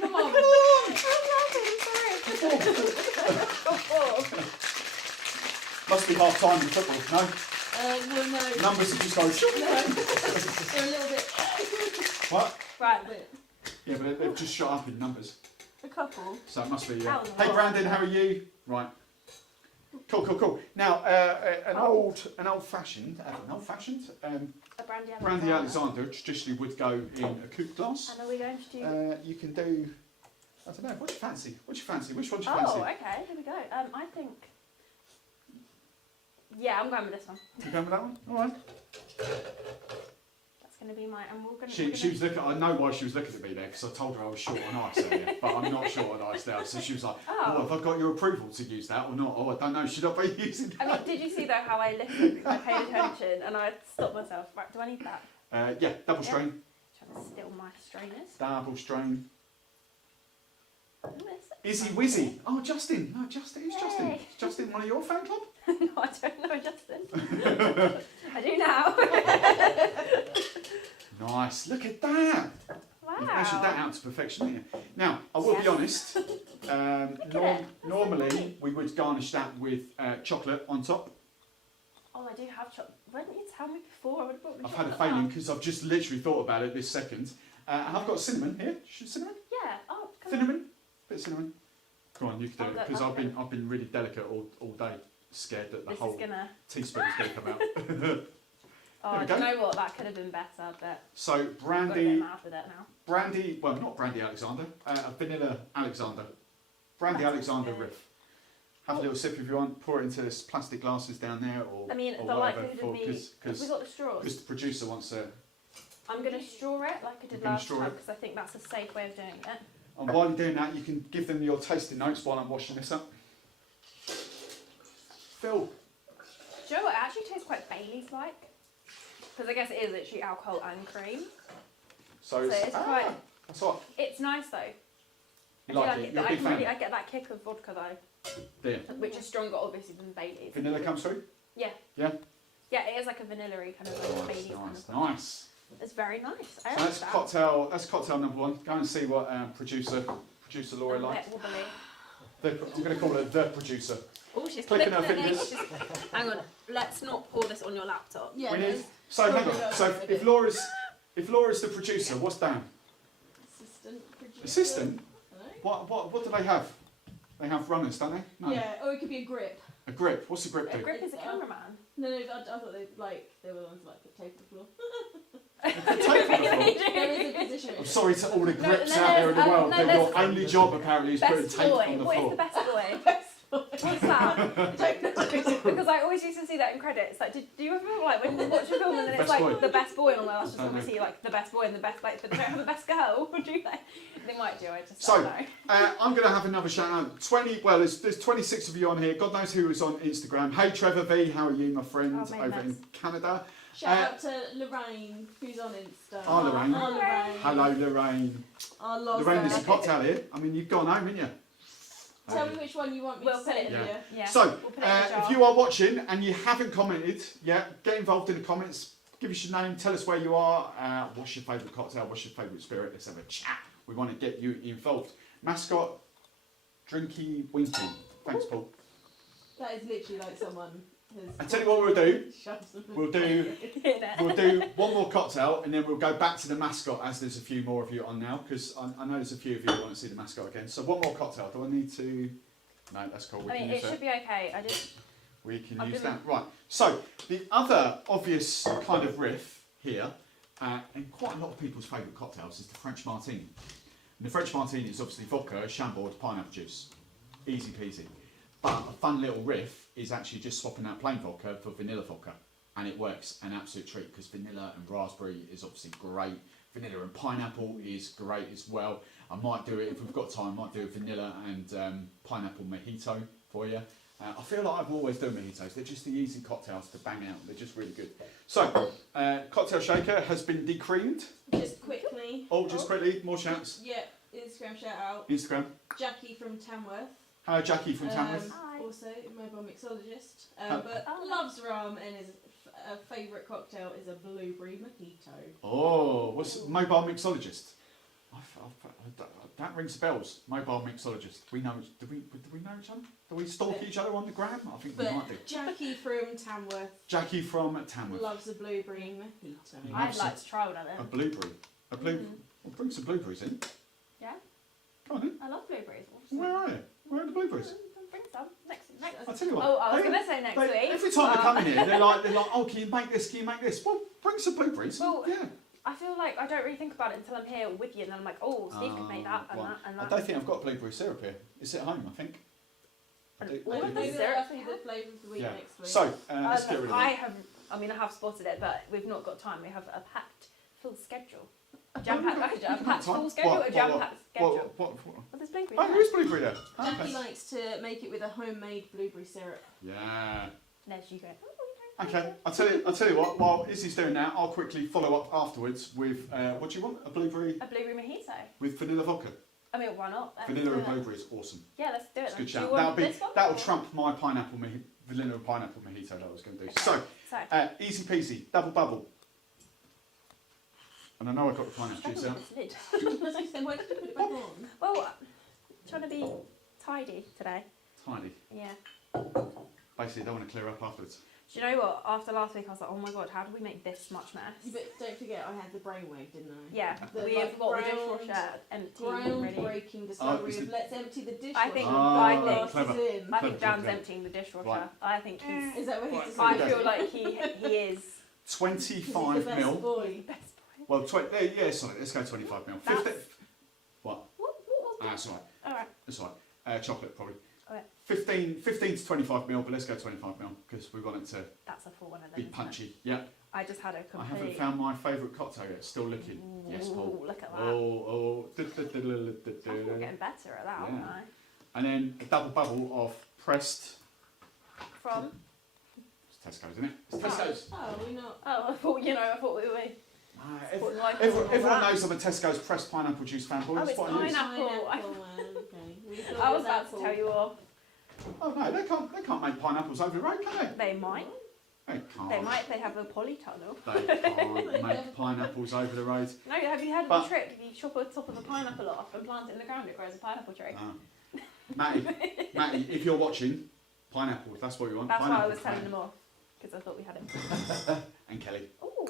Come on. I'm laughing, sorry. Must be half time in football. No. Well, no. Numbers are just going. No. They're a little bit. What? Right, Yeah, but they've just shot up in numbers. a couple. So it must be. That was a Hey, lot. Brandon. How are you? Right. Cool. Now, an old fashioned. A brandy Alexander. Brandy Alexander traditionally would go in a coupe glass. And are we going to do... You can do, I don't know, what do you fancy? Which one do you fancy? Oh, okay, here we go. I think... Yeah, I'm going with this one. You going with that one? Alright. That's going to be my... And we're going She was looking, I know why she was looking at me there, because I told her I was short on ice earlier, but I'm not short on ice now. So she was like, oh, have I got your approval to use that or not? Oh, I don't know, should I be using that? I mean, did you see though how I listened, I paid attention, and I stopped myself. Right, do I need that? Yeah, double strain. Trying to steal my strainers. Double strain. Oh, it's- Izzy Wizzy. Oh, Justin. No, Justin. Who's Justin? Yay. Is Justin one of your fan club? No, I don't know, Justin. I do now. Nice. Look at that. You've measured that Wow. out to perfection, haven't you? Now, I will be Yes. honest. it. Normally, we would garnish that with chocolate on top. Oh, I do have chocolate. Why didn't you tell me before? I would have brought the I've had a chocolate feeling up. because I've just literally thought about it this second. And I've got cinnamon here. Cinnamon? Yeah. Oh, come on. Cinnamon? Bit of cinnamon. Go on, you can do Oh, it look, because okay. I've been really delicate all day, scared that the This whole is gonna. teaspoon is going to come out. Oh, There we do you go. know what? That could have been better, but So I've got a bit brandy, mad with it now. well, not Brandy Alexander, a Vanilla Alexander. Brandy That's Alexander good. riff. Have a little sip if you want. Pour it into this plastic glasses down there, or I mean, or the whatever. likelihood of me. Have we got the straws? Because the producer wants to. I'm going to straw it like I did last time because I think that's a safe way of doing it. And while you're doing that, you can give them your tasting notes while I'm washing this up. Phil. Do you know what? It actually tastes quite Baileys-like. Because I guess it is literally alcohol and cream. So it's quite. That's all right. It's nice though. You like it? You're a big fan? I get that kick of vodka though. Yeah. Which is stronger obviously than Baileys. Vanilla comes through? Yeah. Yeah? Yeah, it is like a vanilla-y kind of like Baileys kind of thing. Nice. It's very nice. I So that's cocktail. That's cocktail number 1. Go and see what producer Laura likes. I'm going to call her the producer. Oh, she's Clicking her clicking fingers. Hang on, let's not pour this on your laptop. Yeah. We no, need, so hang on. So if Laura's the producer, what's Dan? assistant producer. Assistant? Hello? What do they have? They have runners, don't they? No. Yeah, or it could be a grip. A grip. What's a grip A do? grip is a cameraman. No, I thought they were the ones that put tape on the floor. Tape on the floor. There is a position. I'm sorry to all the No, grips no, out there in the world. no, Your only job apparently is putting Best tape boy. on the What is floor. the best boy? Best What's that? Don't know. Because I always used to see that in credits. Like, do you ever like when you watch a film and then it's Best like boy. the best boy, and well, that's just Don't know. obviously like the best boy and the best like, but they don't have a best girl, do they? They might do. I just So, don't know. I'm going to have another shout out. There's 26 of you on here. God knows who is on Instagram. Hey Trevor V, how are you, my friend, Oh, mate, over nice. in Canada? Shout out to Lorraine, who's on Insta. Hi, Lorraine. Hi, Lorraine. Hello, Lorraine. I love Lorraine, there's a her. cocktail here. I mean, you've gone home, haven't you? Tell me which one you want me We'll to put send it you. in. Yeah. So, We'll put it in a jar. if you are watching and you haven't commented yet, get involved in the comments. Give us your name. Tell us where you are. What's your favourite cocktail? What's your favourite spirit? Let's have a chat. We want to get you involved. Mascot, drinky, winky. Thanks, Paul. That is literally like someone has. I tell you what we'll do. shoved some- We'll do one more cocktail and then we'll go back to the mascot as there's a few more of you on now because I know there's a few of you who want to see the mascot again. So one more cocktail. Do I need to? No, that's cool. We I can mean, use it that. should be okay. We can I've use given- that. Right. So the other obvious kind of riff here, and quite a lot of people's favourite cocktails, is the French Martini. And the French Martini is obviously vodka, Chambord, pineapple juice. Easy peasy. But a fun little riff is actually just swapping out plain vodka for vanilla vodka. And it works an absolute treat because vanilla and raspberry is obviously great. Vanilla and pineapple is great as well. I might do it, if we've got time, I might do a vanilla and pineapple mojito for you. I feel like I've always done mojitos. They're just the easy cocktails to bang out. They're just really good. So, cocktail shaker has been decreamed. Just quickly. Oh, just quickly, more shouts. Yeah, Instagram shout out. Instagram. Jackie from Tamworth. Hello, Jackie from Tamworth. Hi. Also a mobile mixologist. Oh. But Oh. loves rum and his favourite cocktail is a blueberry mojito. Oh, what's mobile mixologist? That rings bells. Mobile mixologist. We know. Do we know each other? Do we stalk each other on the gram? I think we But might do. Jackie from Tamworth Jackie from Tamworth. loves a blueberry mojito. I'd like to try one of A them. blueberry. A blue. Well, bring some blueberries in. Yeah. Come on in. I love blueberries. Where are you? Where are the blueberries? Bring some next. I'll tell you what. Oh, I was they- going to say next week. Every time they come in here, they're like, oh, can you make this? Can you make this? Well, bring some blueberries. Well, yeah. I feel like I don't really think about it until I'm here with you, and then I'm like, oh, Steve could make that and well, that and I that. don't think I've got blueberry syrup here. It's at home, I think. I do- All I of do. the Maybe syrup that'll be we the have? flavour of the week Yeah. next week. So, let's get rid of I it. have. I mean, I have spotted it, but we've not got time. We have a packed full schedule. We've Jam-packed got full time. schedule, What- a jam-packed schedule. What? Well, there's blueberry Oh, there. there is blueberry there. Oh, Jackie okay. likes to make it with a homemade blueberry syrup. Yeah. There you go. Okay. I'll tell you what. While Izzy's doing that, I'll quickly follow up afterwards with what do you want? A blueberry A blueberry mojito. with vanilla vodka. I mean, why not? Let's Vanilla do and it. blueberry is awesome. Yeah, let's do it. It's a then. good Do you shout. want this one? That'll trump my vanilla and pineapple mojito that I was going to do. So, So, easy peasy, double bubble. And I know I got the pineapple juice struggle out. with this lid. I was like, why did you put it back on? Well, trying to be tidy today. Tiny. Yeah. Basically, don't want to clear up afterwards. Do you know what? After last week, I was like, oh my god, how did we make this much mess? But don't forget, I had the brainwave, didn't I? Yeah, The, we like, have got the ground- dishwasher empty already. Groundbreaking discovery is of it- let's empty the dishwasher. I think- I think- Glasses clever. in. I think Clever, Dan's clever. emptying the dishwasher. Right. I think he's. Is that what he's Right. decided? I feel like he is 25 He's the best mil. boy. best boy. Well, yeah, sorry, let's go 25 mil. That's- 50. What? What was that? That's all right. All right. That's all right. Chocolate, probably. Okay. 15 to 25 ml, but let's go 25 ml because we want it to That's a full one of them. be isn't it? punchy. Yeah. I just had a complete. I haven't found my favourite cocktail yet. Still looking. Ooh, Yes, Paul. look at that. Oh. I'm getting better at that, aren't I? And then a double bubble of pressed. From? It's Tesco's, isn't it? It's Tesco's. Oh, we're not. Oh, I thought we were. Everyone knows I'm a Tesco's pressed pineapple juice fan. Boys. Oh, it's What it is. pineapple. Okay. I was about to tell you off. Oh no, they can't make pineapples over the road, can they? They might. They can't. They might if they have a polytunnel. They can't make pineapples over the road. No, have you heard of the trick? If you chop the top of a pineapple off and plant it in the ground, it grows a pineapple tree. Matty, if you're watching, pineapples, that's what we want. That's why I pineapple was telling them off, because I thought we had it. And Kelly. Ooh.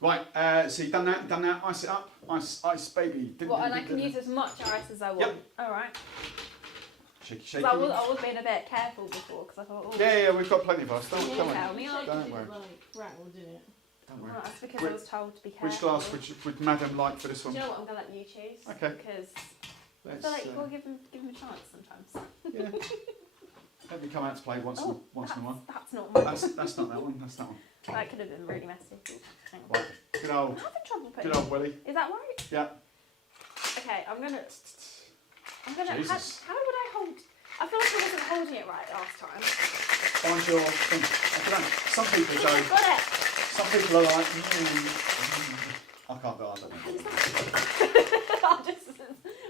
Right, so you've done that, ice it up, ice baby. Well, and I can use as much ice as I want. Yep. Alright. Shaky. I was being a bit careful before, because I thought, oh. Yeah, we've got plenty of ice. Don't Tell worry. me. Don't worry. Rattled, didn't it? Don't worry. Well, that's because I was told to be careful. Which glass would Madam like for this Do one? you know what? I'm going to let you choose. Okay. Because I Let's, feel like you've got to give them a chance sometimes. yeah. Let me come out to play once in a while. That's not mine. That's not that one. That's that one. That could have been really messy. Hang on. Right. Good old. I'm having trouble putting. Good old Willie. Is that right? Yeah. Okay, I'm gonna. Jesus. How would I hold? I feel like I wasn't holding it right last time. Find your thing. I don't know. Some people go. I've got it. Some people are like. I can't do it. I don't know. I'll just.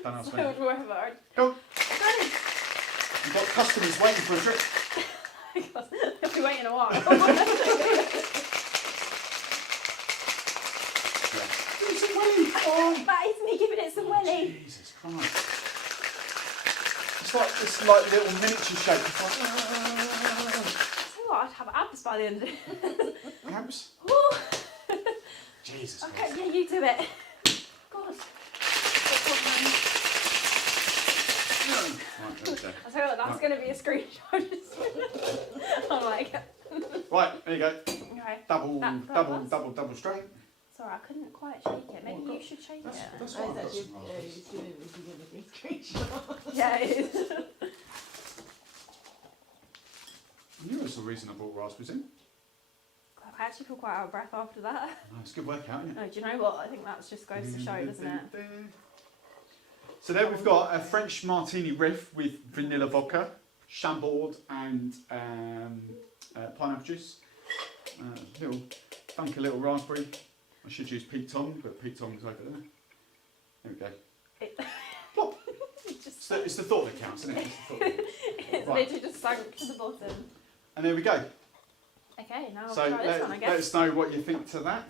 Don't ask So me. much more effort. Go. I got it. You've got customers waiting for a drink. They'll be waiting a while. Give me some Willie. Come on. That is me giving it some welly. Jesus Christ. It's like little miniature shape. It's like. So what? I'd have abs by the end of it. Abs? Woo. Jesus Okay, Christ. yeah, you do it. God. Right, there we go. I tell you what, that's going to be a screenshot. I'm like, Right, there you go. okay. Double strain. Sorry, I couldn't quite shake it. Maybe you should shake it. That's I what was I've got actually some raspberries. doing it if you give me a screenshot. Yeah, it is. I knew it was the reason I brought raspberries in. I actually feel quite out of breath after that. Oh, it's a good workout, isn't it? No, do you know what? I think that just goes to show, doesn't it? So there we've got a French martini riff with vanilla vodka, chambord and pineapple juice. Dunk a little raspberry. I should use Pete Tong, but Pete Tong's over there. There we go. Plop. It's the thought that counts, isn't it? It's the thought that counts. It's Right. literally just sank to the bottom. And there we go. Okay, now I'll So try this one, I let guess. us know what you think to that.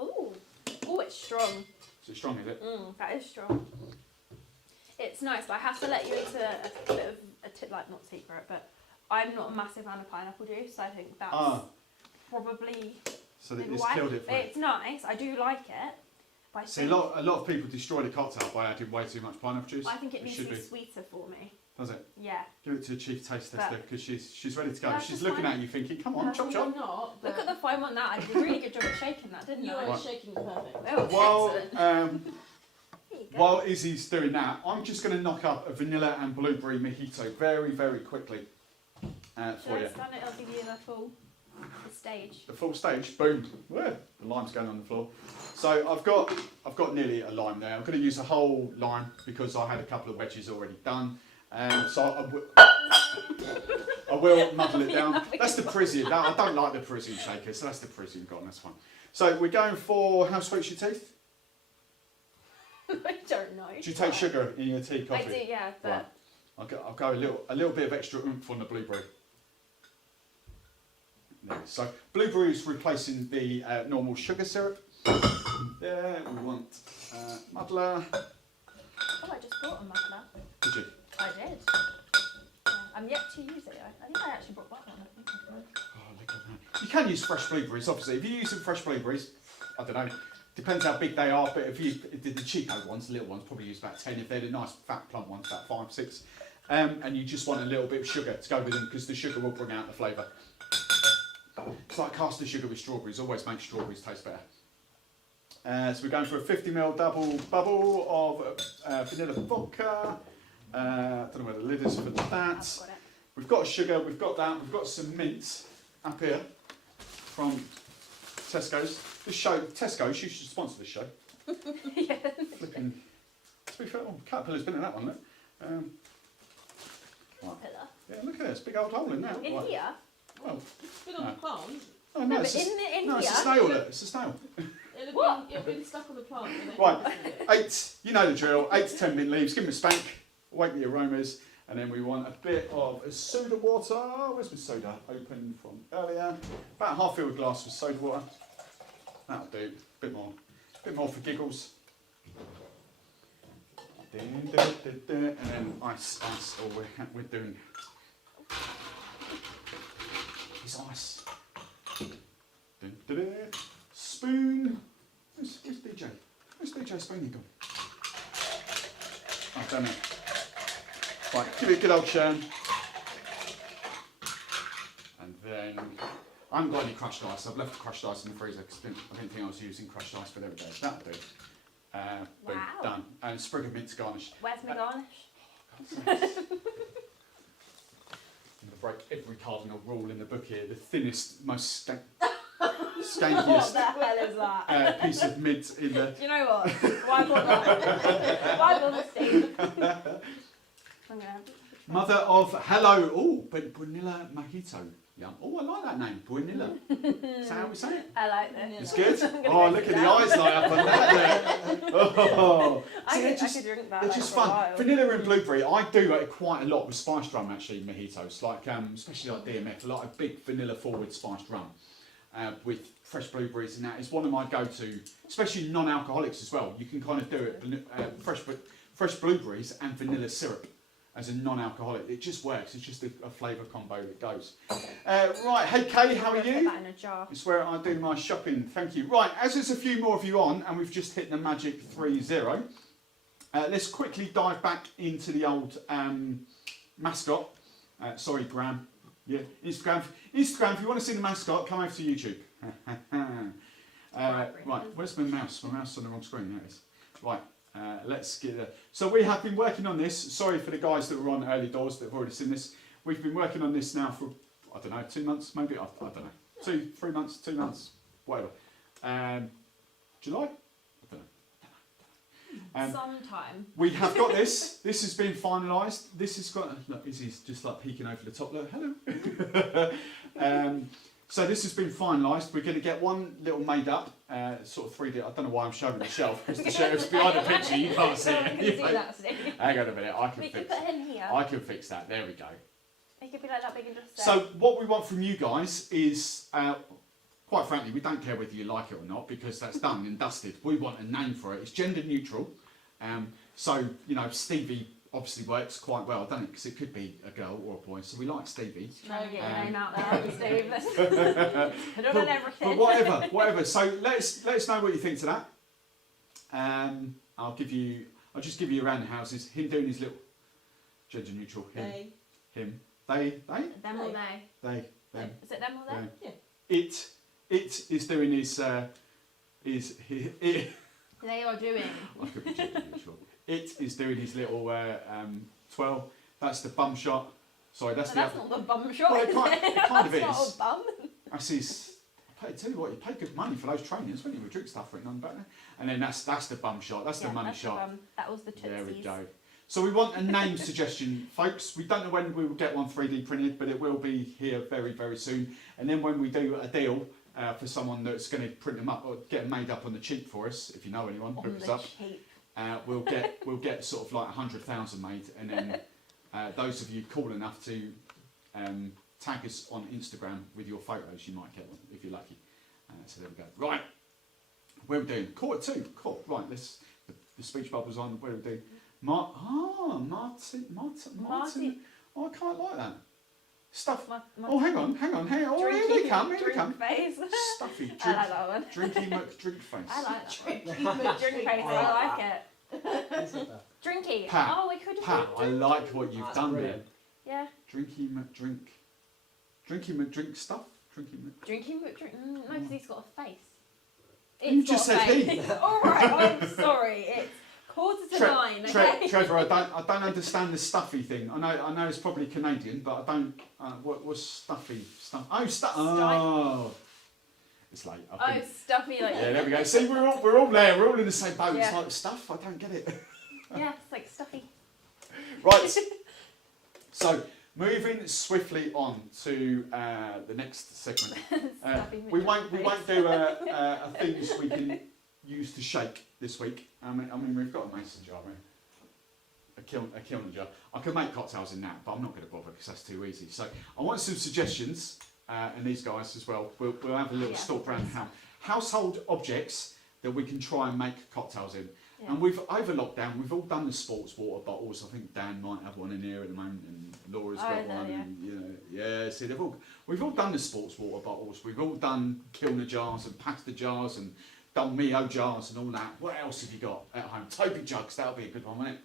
Ooh, it's strong. Is it strong, is it? That is strong. It's nice, but I have to let you into a bit of a tip, like not secret, but I'm not a massive fan of pineapple juice. So I think that's probably. So maybe it's why. killed it for you. It's nice. I do like it. But I See, think, a lot of people destroy the cocktail by adding way too much pineapple juice. I think it needs to should be be. sweeter for me. Does it? Yeah. Give it to a chief taste But- tester because she's ready to go. No, She's it's looking fine. at you thinking, come on, No, chop I'm chop. not. Look at the fine one that. I did a really good job at shaking that, didn't You I? are Right. shaking perfect. Oh, While excellent. There you go. while Izzy's doing that, I'm just going to knock up a vanilla and blueberry mojito very, very quickly for you. Just done it, I'll give you the stage. The full stage, boom. Whoa, the lime's going on the floor. So I've got nearly a lime there. I'm going to use a whole lime because I had a couple of wedges already done. So I will muddle it down. That's the Parisian. No, I don't like the Parisian shaker, so that's the Parisian gone. That's fine. So we're going for how sweet's your teeth? I don't know. Do you take sugar in your tea, coffee? I do, yeah, but Right. I'll go a little bit of extra oomph on the blueberry. There. So blueberry is replacing the normal sugar syrup. There we want muddler. oh, I just bought a muffler. Did you? I did. I'm yet to use it. I think I actually brought that one. I think I did. Oh, look at that. You can use fresh blueberries, obviously. If you're using fresh blueberries, I don't know, depends how big they are, but if you the cheapo ones, the little ones, probably use about 10. If they're the nice fat plump ones, about 5, 6. And you just want a little bit of sugar to go with them because the sugar will bring out the flavour. It's like caster sugar with strawberries, always makes strawberries taste better. So we're going for a 50ml double bubble of vanilla vodka. I don't know where the lid is for that. I've got it. We've got sugar, we've got that, we've got some mint up here from Tesco's. This show, Tesco's, you should sponsor this show. Yeah. Flipping, to be fair, Caterpillar's been in that one, look. Caterpillar. Yeah, look at this, big old hole in there. In Right. here? Well, It's been on the plant. oh no, No, it's but a, in no, here. it's a snail, look, it's a snail. It'll have been stuck on the plant. And they Right. harvested it. 8, you know the drill, 8 to 10 mint leaves, give them a spank, wake the aromas, and then we want a bit of soda water. Where's my soda? Open from earlier. About a half filled glass of soda water. That'll do. Bit more for giggles. And then ice. All we're doing is ice. Spoon. Where's DJ? Where's DJ Spoony gone? I've done it. Right, give it a good old churn. And then, I haven't got any crushed ice. I've left the crushed ice in the freezer because I didn't think I was using crushed ice, but there we go. That'll do. Boom, Wow. done. And sprig of mint to garnish. Where's my garnish? I'm going to break every cardinal rule in the book here. The thinnest, most What skankiest the hell is that? piece of mint in the... Do you know what? Why bother? Why bother, Steve? I'm gonna have Mother of hello, oh, vanilla mojito. Yum. Oh, I like that name, vanilla. Is that how we say it? I like this. It's good. I'm gonna Oh, go look for at the that. eyes light up on that there. Oh, I see, they're could just, drink that. they're like, just for a fun. while. Vanilla and blueberry. I do it quite a lot with spiced rum actually, mojitos. Like especially like DMF, a lot of big vanilla forward spiced rum with fresh blueberries, and that is one of my go-to, especially non-alcoholics as well. You can kind of do it fresh blueberries and vanilla syrup. As a non-alcoholic, it just works. It's just a flavour combo that goes. Right, hey Kay, how are I'm gonna you? Put that in a jar. It's where I do my shopping. Thank you. Right, as there's a few more of you on, and we've just hit the magic 3-0. Let's quickly dive back into the old mascot. Sorry, Graham. Yeah, Instagram. If you want to see the mascot, come over to YouTube. Right, where's my mouse? My mouse is on the wrong screen. There it is. Right. Let's get there. So we have been working on this. Sorry for the guys that were on early doors that have already seen this. We've been working on this now for, I don't know, 2 months, maybe, I don't know. 2, 3 months, 2 months, whatever. July? I don't know. Sometime. We have got this. This has been finalised. This has got, look, Izzy's just like peeking over the top. Look, hello. So this has been finalised. We're going to get one little made up, sort of 3D. I don't know why I'm showing the shelf because the shelf's behind the picture. You can't see Can you it. see that, Steve? Hang on a minute. I can We could fix. put him here. I can fix that. There we go. It could be like that big and just. So what we want from you guys is, quite frankly, we don't care whether you like it or not because that's done and dusted. We want a name for it. It's gender neutral. So you know, Stevie obviously works quite well, doesn't it? Because it could be a girl or a boy. So we like Stevie. Trying to get your name out there, Steve. Put on everything. But whatever. So let us know what you think to that. I'll just give you a round of houses. Him doing his little gender neutral. Him. They. Them or they? Them. Is it them or they? Yeah. It is doing his. They are doing. I could be gender neutral. It is doing his little twirl. That's the bum shot. Sorry, that's But the that's other. not the bum shot. Well, it kind of That's is. not a bum. That's his. I tell you what, you pay good money for those trainers, wouldn't you? With Drinkstuff written on back there. And then that's the bum shot. That's the money that's shot. The bum. That was the tootsies. There we go. So we want a name suggestion, folks. We don't know when we will get one 3D printed, but it will be here very, very soon. And then when we do a deal for someone that's going to print them up or get them made up on the cheap for us, if you know anyone, hook us up. We'll get sort of like 100,000 made, and then those of you cool enough to tag us on Instagram with your photos, you might get one if you're lucky. So there we go. Right, where are we doing? Quarter 2. Cool. Right, let's. The speech bubble's on. Where are we doing? Martin. Oh, I quite like that. Stuff. Oh, hang on. Oh, here they come. Face. Stuffy drink. I like that one. Drinky McDrink face. I like that one. Drink face. I like it. Drinky. Pat, Oh, we could have. Pat, I like what you've That's done brilliant. Yeah. there. Drinky McDrink stuff. Drinking, but drink. No, because he's got a face. It's You just got said Baileys. he. All right, I'm sorry. It's 8:45. Okay. Trevor, I don't understand the stuffy thing. I know it's probably Canadian, but I don't. What's stuffy? Oh, it's late. Stuffy like. Yeah, there we go. See, we're all there. We're all in the same boat. Yeah. It's like stuff. I don't get it. Yeah, it's like stuffy. Right. So moving swiftly on to the next segment. We won't do things we can use to shake this week. I mean we've got a mason jar, a kiln jar. I can make cocktails in that, but I'm not going to bother because that's too easy. So I want some suggestions, and these guys as well. We'll have a little stalk around household objects that we can try and make cocktails in. Yeah. And over lockdown, we've all done the sports water bottles. I think Dan might have one in here at the moment, and Laura's got one. Yeah. And, see, we've all done the sports water bottles. We've all done kilner jars and pasta jars and done Mio jars and all that. What else have you got at home? Toby jugs, that'll be a good one, won't it?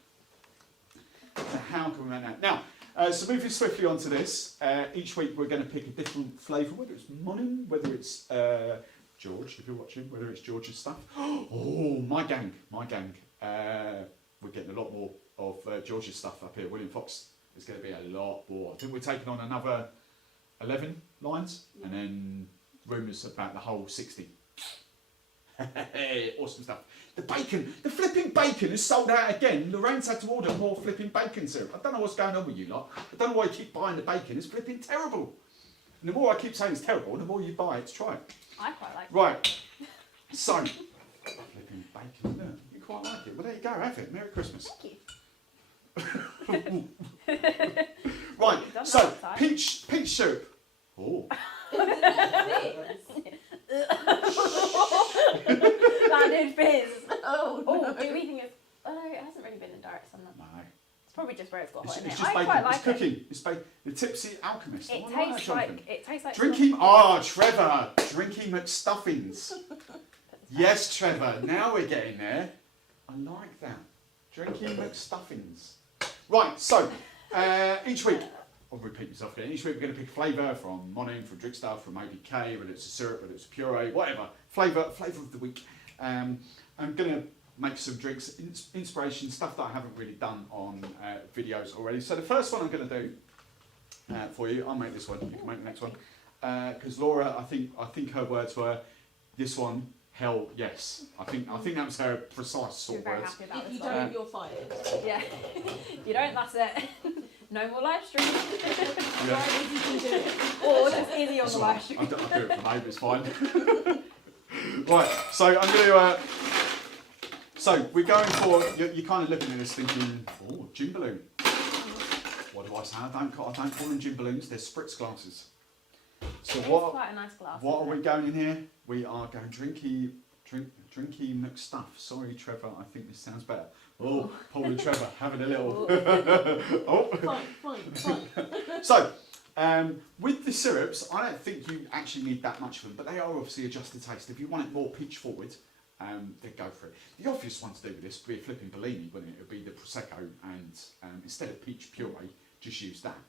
So how can we make that? Now, so moving swiftly on to this, each week we're going to pick a different flavour, whether it's Monin, whether it's George, if you're watching, whether it's George's stuff. Oh, my gang. We're getting a lot more of George's stuff up here. William Fox is going to be a lot more. I think we're taking on another 11 lines, and then rumours about the whole 60. Awesome stuff. The flipping bacon is sold out again. Lorraine's had to order more flipping bacon syrup. I don't know what's going on with you lot. I don't know why you keep buying the bacon. It's flipping terrible. And the more I keep saying it's terrible, the more you buy it to try it. I quite like it. Right. So, flipping bacon. Look, you quite like it. Well, there you go. Have it. Merry Christmas. Thank you. Right. So, peach syrup. Oh. That did fizz. Oh, no. Do we think it's... Oh no, it hasn't really been in direct sunlight. No. It's probably just where it's got hot in it. It's just I bacon. quite like It's cooking. It's the tipsy alchemist. it. It tastes like... Drinking... Trevor. Drinking McStuffins. Yes, Trevor. Now we're getting there. I like that. Drinking McStuffins. Right, so, each week... I'll repeat myself again. Each week we're going to pick a flavour from Monin, from Drinkstuff, from ABK, whether it's a syrup, whether it's a puree, whatever. Flavour of the week. I'm going to make some drinks, inspiration, stuff that I haven't really done on videos already. So the first one I'm going to do for you, I'll make this one, you can make the next one. Because Laura, I think her words were, this one, hell yes. I think that was her precise sort of words. Happy about If you this don't, you're fired. Yeah. If you don't, that's it. No more live stream. Yeah. Izzy can do it. Or just Izzy on That's the right. live stream. I'll do it from home, it's fine. Right, so I'm going to... so we're going for... You're kind of looking at this thinking, oh, gin balloon. What do I say? I don't call them gin balloons, they're spritz glasses. So It's what quite a nice glass. are we going in here? We are going drinky McStuff. Sorry, Trevor, I think this sounds better. Oh, Paul and Trevor having a little... oh. Fine. So, with the syrups, I don't think you actually need that much of them, but they are obviously adjusted taste. If you want it more peach forward, then go for it. The obvious one to do with this would be a flipping Bellini, wouldn't it? It would be the Prosecco, and instead of peach puree, just use that.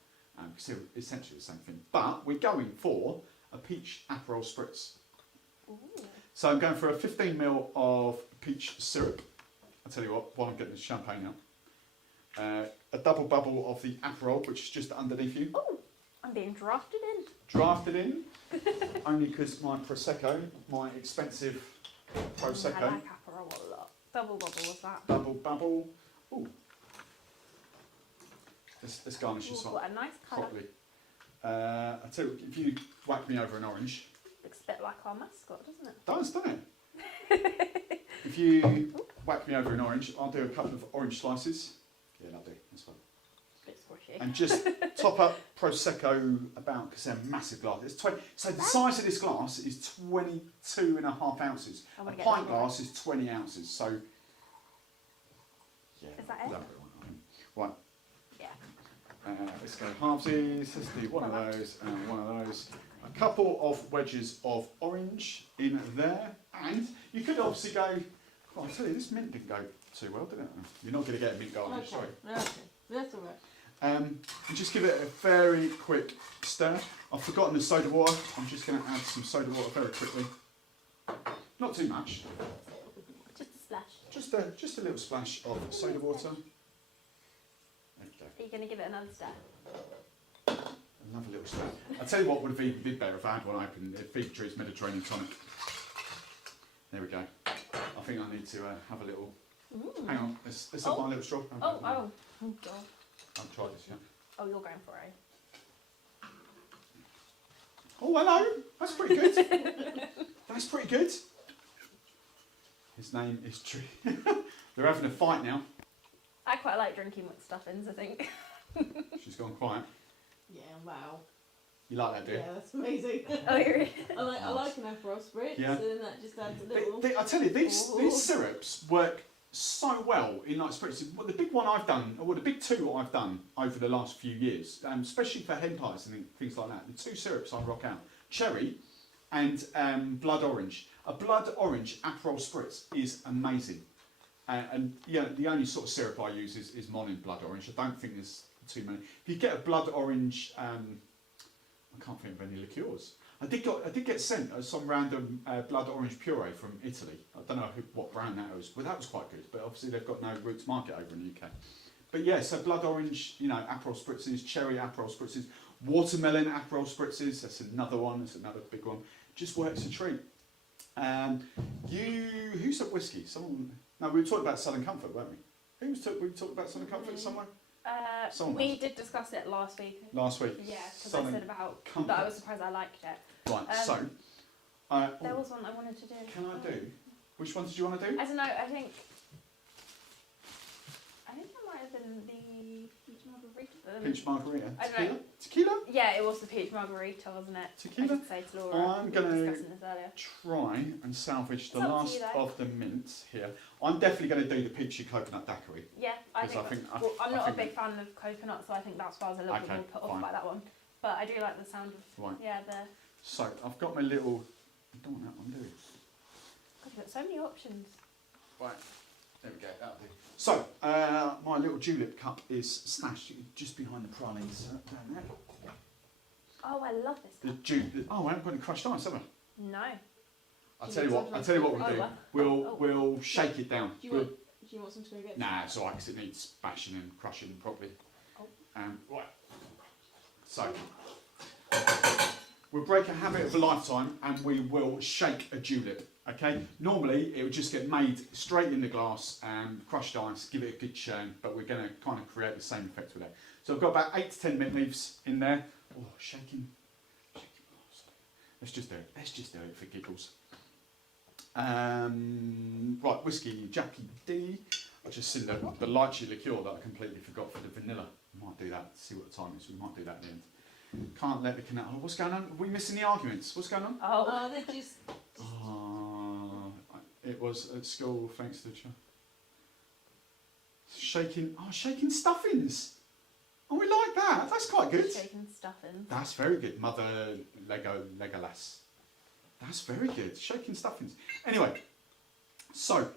Because they're essentially the same thing. But we're going for a peach Aperol Spritz. Ooh. So I'm going for a 15ml of peach syrup. I'll tell you what, while I'm getting the champagne out. A double bubble of the Aperol, which is just underneath you. Oh, I'm being drafted in. Drafted in, only because my Prosecco, my expensive Prosecco. I like Aperol a lot. Double bubble was that. Double bubble. Ooh. Let's garnish this Ooh, one what a nice colour. properly. I tell you, if you whack me over an orange, Looks a bit like our mascot, doesn't it? doesn't it? If you whack me over an orange, I'll do a couple of orange slices. Yeah, that'll do. That's fine. Bit squishy. And just top up Prosecco about, because they're massive glasses. It's 20, so the size of this glass is 22.5 ounces. A pint glass is 20 ounces. So, yeah. Is that it? Right. Yeah. Let's go halvesies. Let's do one of those and one of those. A couple of wedges of orange in there. And you could obviously go, oh, I tell you, this mint didn't go too well, did it? You're not going to get a mint garnish, sorry. Okay, that's all right. And just give it a very quick stir. I've forgotten the soda water. I'm just going to add some soda water very quickly. Not too much. Just a splash. Just a little splash of soda water. There you go. Are you going to give it another stir? Another little splash. I'll tell you what would have been a bit better if I had one open. Fig Tree's Mediterranean tonic. There we go. I think I need to have a little. Hang on. Let's have my little straw. Oh God. I haven't tried this yet. Oh, you're going for it. Oh, hello. That's pretty good. That's pretty good. His name is Tree. They're having a fight now. I quite like drinking with stuffings, I think. She's gone quiet. Yeah, wow. You like that, do you? Yeah, that's amazing. Oh, you're really? I like an Aperol spritz, Yeah. so then that just adds a little. I tell you, these syrups work so well in like spritz. Well, the big one I've done, or the big two I've done over the last few years, especially for hen pies and things like that, the two syrups I rock out, cherry and blood orange. A blood orange Aperol spritz is amazing. And yeah, the only sort of syrup I use is Monin blood orange. I don't think there's too many. If you get a blood orange, I can't think of any liqueurs. I did get sent some random blood orange puree from Italy. I don't know what brand that was, but that was quite good. But obviously they've got no route to market over in the UK. But yeah, so blood orange, Aperol spritzes, cherry Aperol spritzes, watermelon Aperol spritzes. That's another one. That's another big one. Just works a treat. Who's at whiskey? Someone. No, we were talking about Southern Comfort, weren't we? We talked about Southern Comfort somewhere. We did discuss it last week. Last week. Yeah, because I said about Comfort. that I was surprised I liked it. Right. There was one I wanted to do. Can I do? Which one did you want to do? I don't know. I think that might have been the peach margarita. Peach margarita. I don't know. Tequila? Yeah, it was the peach margarita, wasn't it? Tequila? I did say to Laura. I'm we gonna were discussing this earlier. Try and salvage the It's up to last you, though. of the mints here. I'm definitely going to do the peachy coconut daiquiri. Yeah, I 'Cause think. I I'm not a think big fan of coconut, so I think that's why I was a little bit Okay, more put fine. off by that one. But I do like the sound of Right. the. So I've got my little. I don't want that one, do you? God, you've got so many options. Right. There we go. That'll do. So my little julep cup is stashed just behind the pralines down there. Oh, I love this. The julep. Oh, I haven't got any crushed ice, have I? No. I'll tell you what we'll do. well. We'll shake it down. Do you want some to go get? Nah, it's alright because it needs bashing and crushing properly. Oh. Right. So we'll break a habit of a lifetime and we will shake a julep. Okay. Normally it would just get made straight in the glass and crushed ice, give it a good churn, but we're going to kind of create the same effect with it. So I've got about 8 to 10 mint leaves in there. Oh, shaking. Oh, sorry. Let's just do it for giggles. Right, whiskey, Jackie D. I just seen the lychee liqueur that I completely forgot for the vanilla. We might do that, see what the time is. We might do that at the end. Can't let the canal. Oh, what's going on? Are we missing the arguments? What's going on? Oh, They're just. It was at school, thanks to the shaking stuffings. Oh, we like that. That's quite good. shaken stuffing. That's very good. Mother Legolas. That's very good. Shaking stuffings. Anyway, so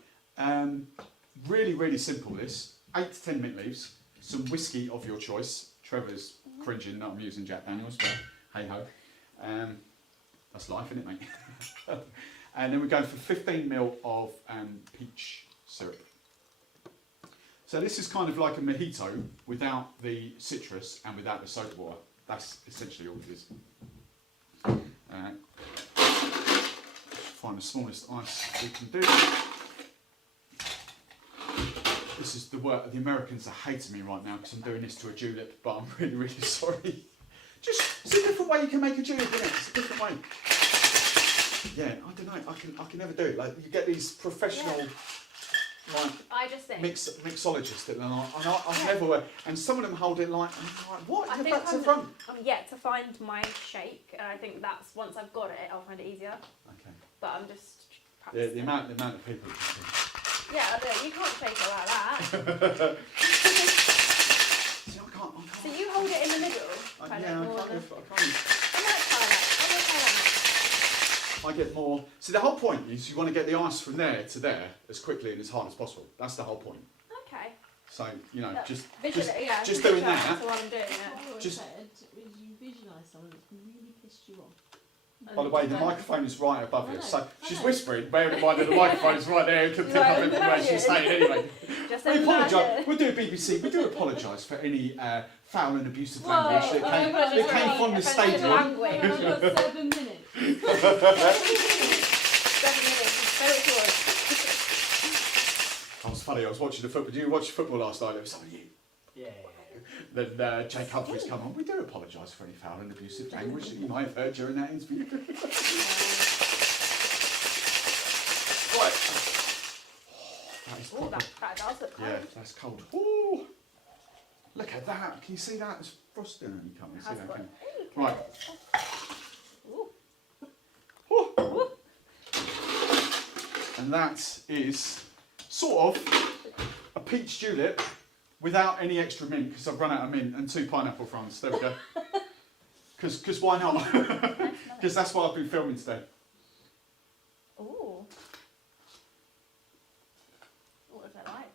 really, really simple this. 8 to 10 mint leaves, some whiskey of your choice. Trevor's cringing that I'm using Jack Daniels, but hey ho. That's life, isn't it, mate? And then we're going for 15 ml of peach syrup. So this is kind of like a mojito without the citrus and without the soda water. That's essentially all it is. Find the smallest ice we can do. This is the work. The Americans are hating me right now because I'm doing this to a julep, but I'm really, really sorry. It's a different way you can make a julep, isn't it? It's a different way. Yeah, I don't know. I can never do it. Like you get these professional, like I just think mixologists that I've never worked, and some of them hold it like, I'm like what? I You're think back to front. I'm yet to find my shake, and I think that's once I've got it, I'll find it easier. Okay. But I'm just Yeah, practicing. the amount of people. Yeah, you can't shake it like that. See, I can't. So you hold it in the middle. I kind can't. of, more I than- can't. I might try that. I will try that. I get more. See, the whole point is you want to get the ice from there to there as quickly and as hard as possible. That's the whole point. Okay. So Yeah. just Just doing visualise that. While I'm doing it. What I Just- said is you visualise someone that's really pissed you off. By the way, the microphone is right above you, so she's know. whispering, bearing in mind that the microphone is right there and can pick up everything she's saying anyway. Just We imagine. apologise. We'll do BBC. We do apologise for any foul and abusive Whoa, language that came from the offensive stadium. language. I've got 7 minutes. 7 minutes. So it's yours. That was funny. I was watching the football. Did you watch football last night? There was some of you. Yeah. Then Jake Humphries come on. We do apologise for any foul and abusive language that you might have heard during that interview. Right. That is Oh, proper. that does look cold. Yeah, that's cold. Ooh. Look at that. Can you see that? It's frosting and you can't see Has that. got- Can you? Right. Ooh. Ooh. And that is sort of a peach julep without any extra mint because I've run out of mint and 2 pineapple fronds. There we go. Because why not? Because that's what I've been filming today. Ooh. What is that like?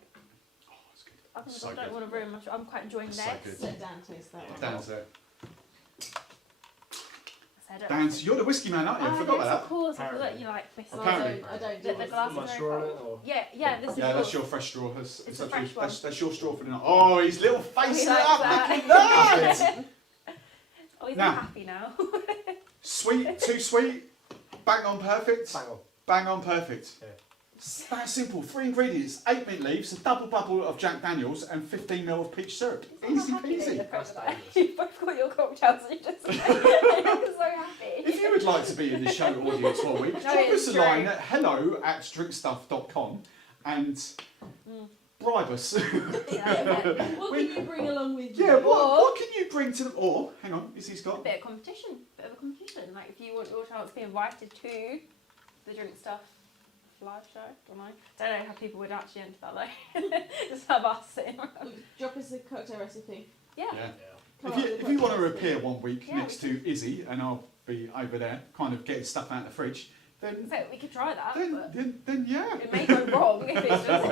Oh, it's good. I think So I don't good. want to ruin my. I'm quite enjoying It's this. so good. Let Dan taste that one. Dan's there. I don't Dan's, you're the whiskey man, aren't you? I forgot yes, about of course. I forgot you like this. Apparently. I don't The do glass Am is I very sure on cold. it or? Yeah, this that. is Yeah, that's yours. your fresh straw. That's It's a fresh one. that's your straw for the night. Oh, his little face He lit likes up. that. Look at that. Oh, he's Now. not happy now. Sweet, too sweet, bang on perfect. Bang on. Bang on perfect. Yeah. It's that simple. 3 ingredients: 8 mint leaves, a double bubble of Jack Daniels, and 15 ml of peach syrup. Easy peasy. You both got your cocktails and you just you're so happy. If you would like to be in the show audience one week, No, drop us it's a true. line at hello@drinkstuff.com and bribe us. What can you bring along with you? Yeah, what can you bring to them? Or, hang on, Izzy's A got. bit of competition. Like if you want your chance to be invited to the Drink Stuff live show, don't know how people would actually enter that though. Just have us sitting around. Drop us a cocktail recipe. Yeah. Yeah. Come If up you, with a if you want to cocktail appear recipe. one week Yeah, next to Izzy, and I'll be over there, kind of getting stuff out of the fridge, then So we could try that, but then yeah. it may go wrong if it's just.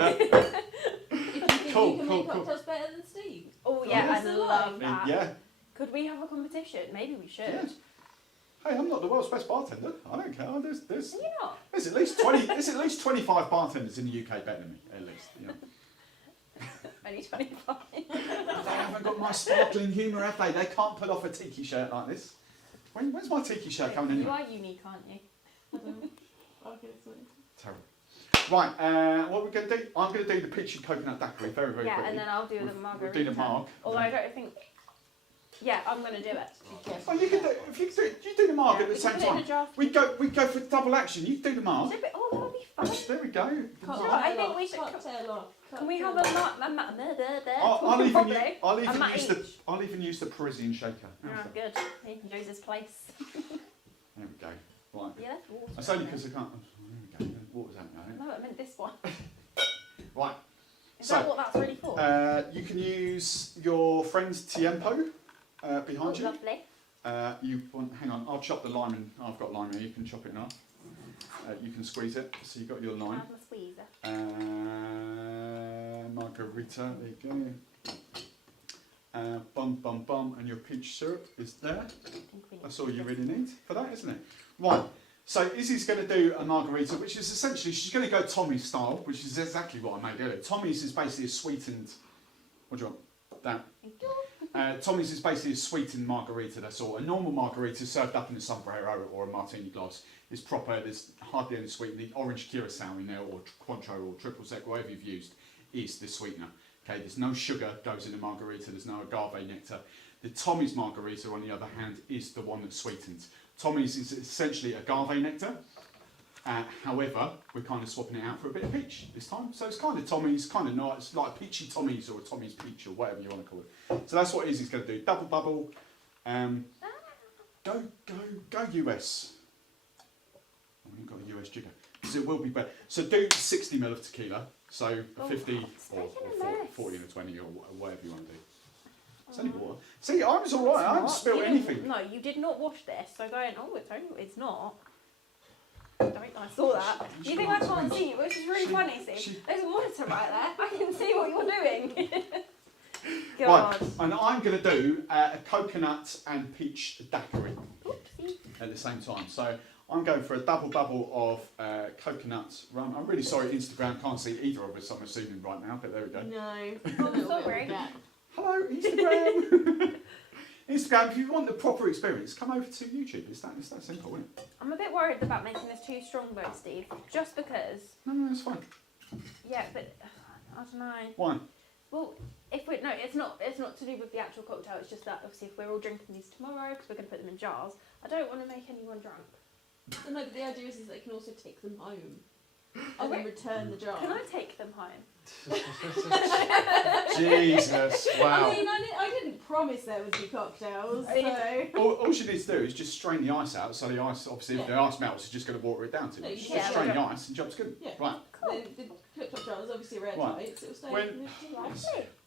If you think Cool, you can cool, make cool. cocktails better than Steve. Oh yeah, What's I the love line? that. Yeah. Could we have a competition? Maybe we should. Yeah. Hey, I'm not the world's best bartender. I don't care. There's Are you not? at least 20. There's at least 25 bartenders in the UK better than me. At least. You know. Only 25. They haven't got my sparkling humour, have they? They can't pull off a tiki shirt like this. When's my tiki shirt coming in? You are unique, aren't you? Okay, sweet. Terrible. Right, what we're going to do? I'm going to do the peach and coconut daiquiri very, very Yeah, quickly. and then I'll do the We'll margarita. do the marg. Although I don't think. Yeah, I'm gonna do it. Oh, you can do. If you do the marg at the we same can put it in time. a draft. We go for double action. You do the marg. Oh, that'll be fun. There we go. Cocktail I think off, we should- cocktail off. Can we have a I'll even Probably. use, I'll A even mat use each. the I'll even use the Parisian shaker. Oh, good. He can use his place. There we go. Right. Yeah, that's water. It's only because I can't. Oh, there we go. Water's out now. No, I meant this one. Right. Is So, that what that's really for? You can use your friend's Tiempo behind you. Lovely. You want? Hang on. I'll chop the lime in. I've got lime here. You can chop it in half. You can squeeze it. So you've got your lime. Have a squeezer. Margarita. There you go. Bum bum bum, and your peach syrup is there. That's all you really need for that, isn't it? Right. So Izzy's going to do a margarita, which is essentially she's going to go Tommy's style, which is exactly what I made earlier. Tommy's is basically a sweetened. What do you want? That. Thank you. Tommy's is basically a sweetened margarita. That's all. A normal margarita served up in a sombrero or a martini glass is proper. There's hardly any sweetener. The orange curacao in there, or Cointreau, or triple sec, whatever you've used, is the sweetener. Okay, there's no sugar goes in the margarita. There's no agave nectar. The Tommy's margarita, on the other hand, is the one that's sweetened. Tommy's is essentially agave nectar. However, we're kind of swapping it out for a bit of peach this time. So it's kind of Tommy's, kind of nice. It's like a peachy Tommy's or a Tommy's peach or whatever you want to call it. So that's what Izzy's going to do. Double bubble. Go US. I haven't got a US jigger. Because it will be better. So do 60 ml of tequila. So a 50 or 40 and a 20 or whatever you want to do. It's only water. See, I was alright. I haven't spilled anything. No, you did not wash this. So going, it's not. I saw that. You think I can't see you, which is really funny, see? There's a monitor right there. I can see what you're doing. God. Right, and I'm going to do a coconut and peach daiquiri. Oopsie. at the same time. So I'm going for a double bubble of coconut rum. I'm really sorry Instagram can't see either of us, I'm assuming right now, but there we go. No. Oh, sorry. Hello, Instagram! Instagram, if you want the proper experience, come over to YouTube. It's that simple, isn't it? I'm a bit worried about making this too strong though, Steve. Just because. No, it's fine. Yeah, but I don't know. Why? Well, it's not to do with the actual cocktail. It's just that obviously if we're all drinking these tomorrow, because we're going to put them in jars, I don't want to make anyone drunk. No, but the idea is that they can also take them home and then return the jar. Can I take them home? Jesus, wow. I mean, I didn't promise there would be cocktails, so... All you need to do is just strain the ice out, so the ice, obviously, if the ice melts, it's just going to water it down to No, it. you Just can. strain the ice and job's good. Yeah. Right. Cool. The cooked up jar is obviously red Right. light, so it'll stay... When-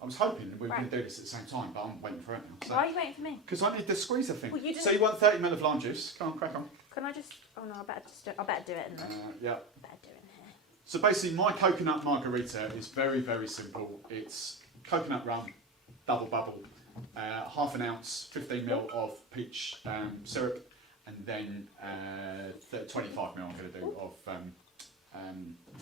I was hoping we were going Right. to do this at the same time, but I'm waiting for it now. Why are you waiting for me? Because I need the squeezer thing. Well, you So you want 30 ml of lime juice? Come on, crack on. Can I just? Oh no, I better do it in there. Yeah. I better do it in here. So basically, my coconut margarita is very, very simple. It's coconut rum, double bubble, half an ounce, 15 ml of peach syrup, and then 25 ml I'm going to do of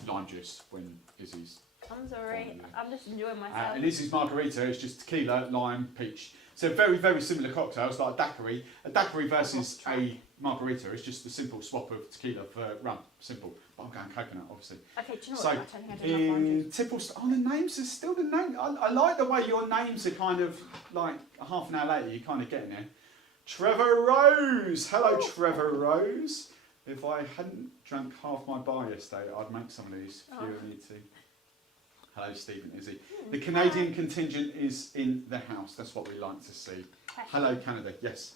lime juice when Izzy's. I'm sorry, I'm just enjoying myself. And Izzy's margarita is just tequila, lime, peach. So very, very similar cocktails like a daiquiri. A daiquiri versus a margarita is just a simple swap of tequila for rum. Simple. But I'm going coconut, obviously. Okay, do you know So, what? I think I do enough lime in juice. typical the names are still the name. I like the way your names are kind of like half an hour later, you're kind of getting there. Trevor Rose! Hello, Trevor Rose. If I hadn't drank half my bar yesterday, I'd make some of these for you and me too. Hello, Steve and Izzy. The Canadian contingent is in the house. That's what we like to see. Hello, Canada. Yes.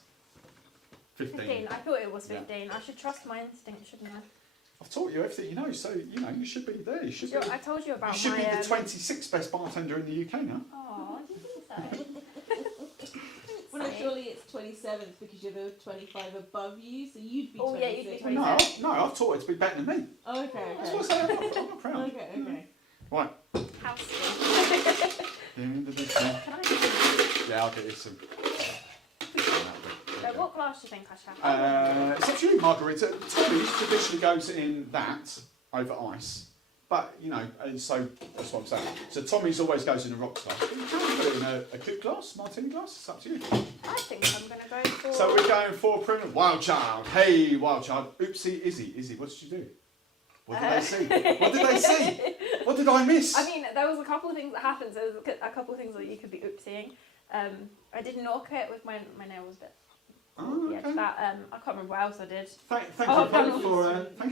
15. I thought it was 15. I should trust my instinct, shouldn't I? I've taught you everything you know, so you should be there. You should be. I told you about You should my. be the 26th best bartender in the UK now. Oh, did you say? Well, no, surely it's 27th because you're the 25 above you, so you'd be 26. Oh, yeah, you'd be Well, no, I've taught her to be better than me. Oh, okay. That's what I say. I'm not proud. Okay. Right. House. Can I Yeah, I'll get you some. So what glass do you think I should have? It's up to you, margarita. Tommy's traditionally goes in that over ice. But, so that's what I'm saying. So Tommy's always goes in a rock glass. But you can put it in a coupe glass, martini glass, it's up to you. I think I'm going to go for... So we're going for Wild Child. Hey, Wild Child. Oopsie, Izzy, what did you do? What did they see? What did they see? What did I miss? I mean, there was a couple of things that happened. So there was a couple of things that you could be oopsieing. I did knock it with my nail was a bit... Oh, okay. Yeah, that, I can't remember what else I did. Thank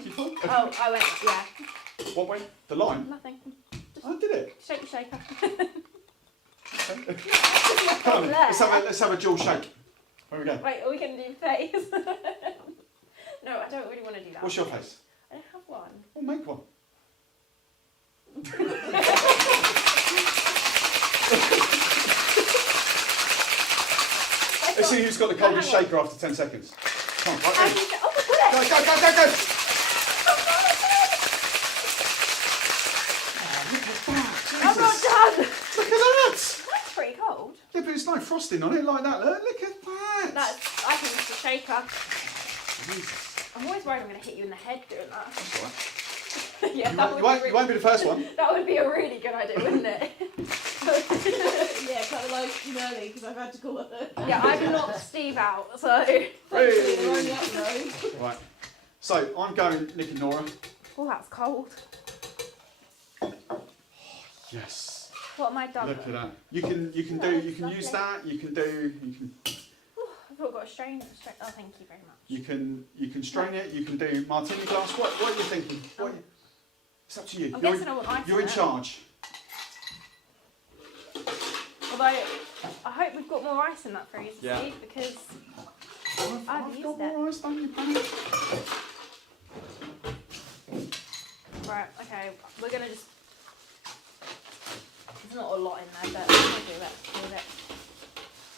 you for... Oh, I went, yeah. What way? The line? Nothing. I did it. Shake the shaker. Okay. Come on, let's have a dual shake. Where we go? Wait, are we going to do face? No, I don't really want to do that. What's your face? I don't have one. Well, make one. Let's see who's got the coldest shaker after 10 seconds. Come on, right Oh, there. oh, my God! Go! I'm not done! Look at that! That's pretty cold. Yeah, but there's no frosting on it like that. Look at that! I think it's a shaker. Jesus. I'm always worried I'm going to hit you in the head doing that. That's all right. Yeah, You won't be the first one. That would be a really good idea, wouldn't it? Yeah, kind of like you early because I've had to call it. Yeah, I've knocked Steve out, so... Hopefully they're only Hey. up though. Right. So I'm going Nick and Nora. Oh, that's cold. Yes. What am I done Look at with? that. You can use that. You can I've got a strain. Oh, thank you very much. you can strain it. You can do martini glass. What are you thinking? It's up to you. I'm guessing I want ice You're in it. charge. Although, I hope we've got more ice in that freezer, Yeah. Steve, because I've I've used got it. more ice, don't you, Penny? Right, okay, we're going to just... There's not a lot in there, but I'm going to do it.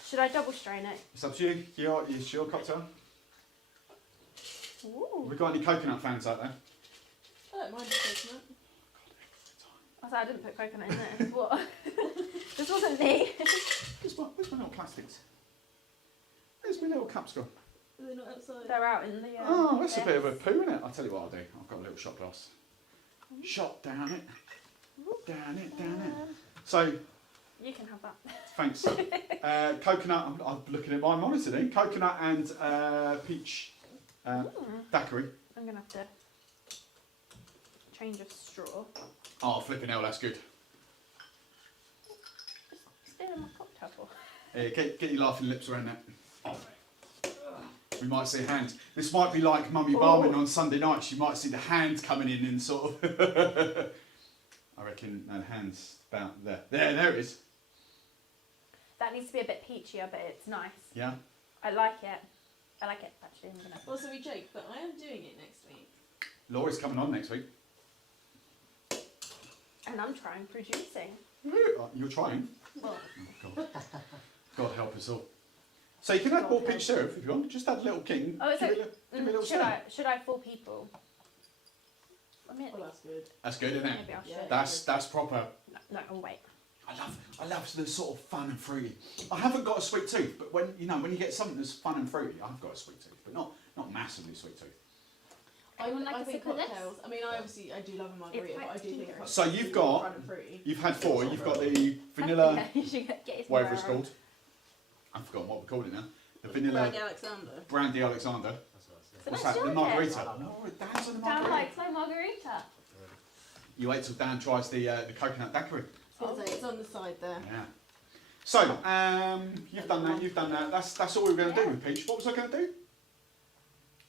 Should I double strain it? It's up to you. It's your cocktail. Ooh. Have we got any coconut fans out there? I don't mind the coconut. I said I didn't put coconut in there. What? This wasn't me. Where's my little plastics? Where's my little cups gone? Are they not outside? They're out in the. Oh, that's a bit of a poo, isn't it? I'll tell you what I'll do. I've got a little shot glass. Shot down it. Down it, down it. So, You can have that. thanks. Coconut, I'm looking at my monitor then. Coconut and peach daiquiri. I'm going to have to change of straw. Oh, flipping hell, that's good. Stealing my cocktail for. Yeah, get your laughing lips around that. We might see a hand. This might be like Mummy Barman on Sunday nights. You might see the hand coming in and sort of... I reckon the hand's about there. There it is. That needs to be a bit peachier, but it's nice. Yeah? I like it. Actually. I'm gonna. Also, we joke, but I am doing it next week. Laura's coming on next week. And I'm trying producing. You're trying? Well, Oh, God. God help us all. So you can add more peach syrup if you want. Just add a little king. Oh, give it a little should stir. should I fool people? I mean, Oh, that's good. That's good, isn't it? maybe I should. Yeah. That's proper. No, oh wait. I love the sort of fun and fruity. I haven't got a sweet tooth, but when you get something that's fun and fruity, I've got a sweet tooth, but not massively sweet tooth. I would like I a think sip of this? cocktails. I mean, I do love a margarita, but I do think cocktails So you've are got- fun and fruity. You've had 4. You've got the vanilla, Yeah, you should get his whatever it's mirror on. called. I've forgotten what we called it now. The vanilla Brandy Alexander. brandy Alexander. That's what I said. So What's let's that? The do margarita. it. No, Dan's on the Dan margarita. likes my margarita. You wait till Dan tries the coconut daiquiri. I was gonna say, it's on the side there. Yeah. So, you've done that, you've done that. That's all we were going to do with peach. What was I going to do?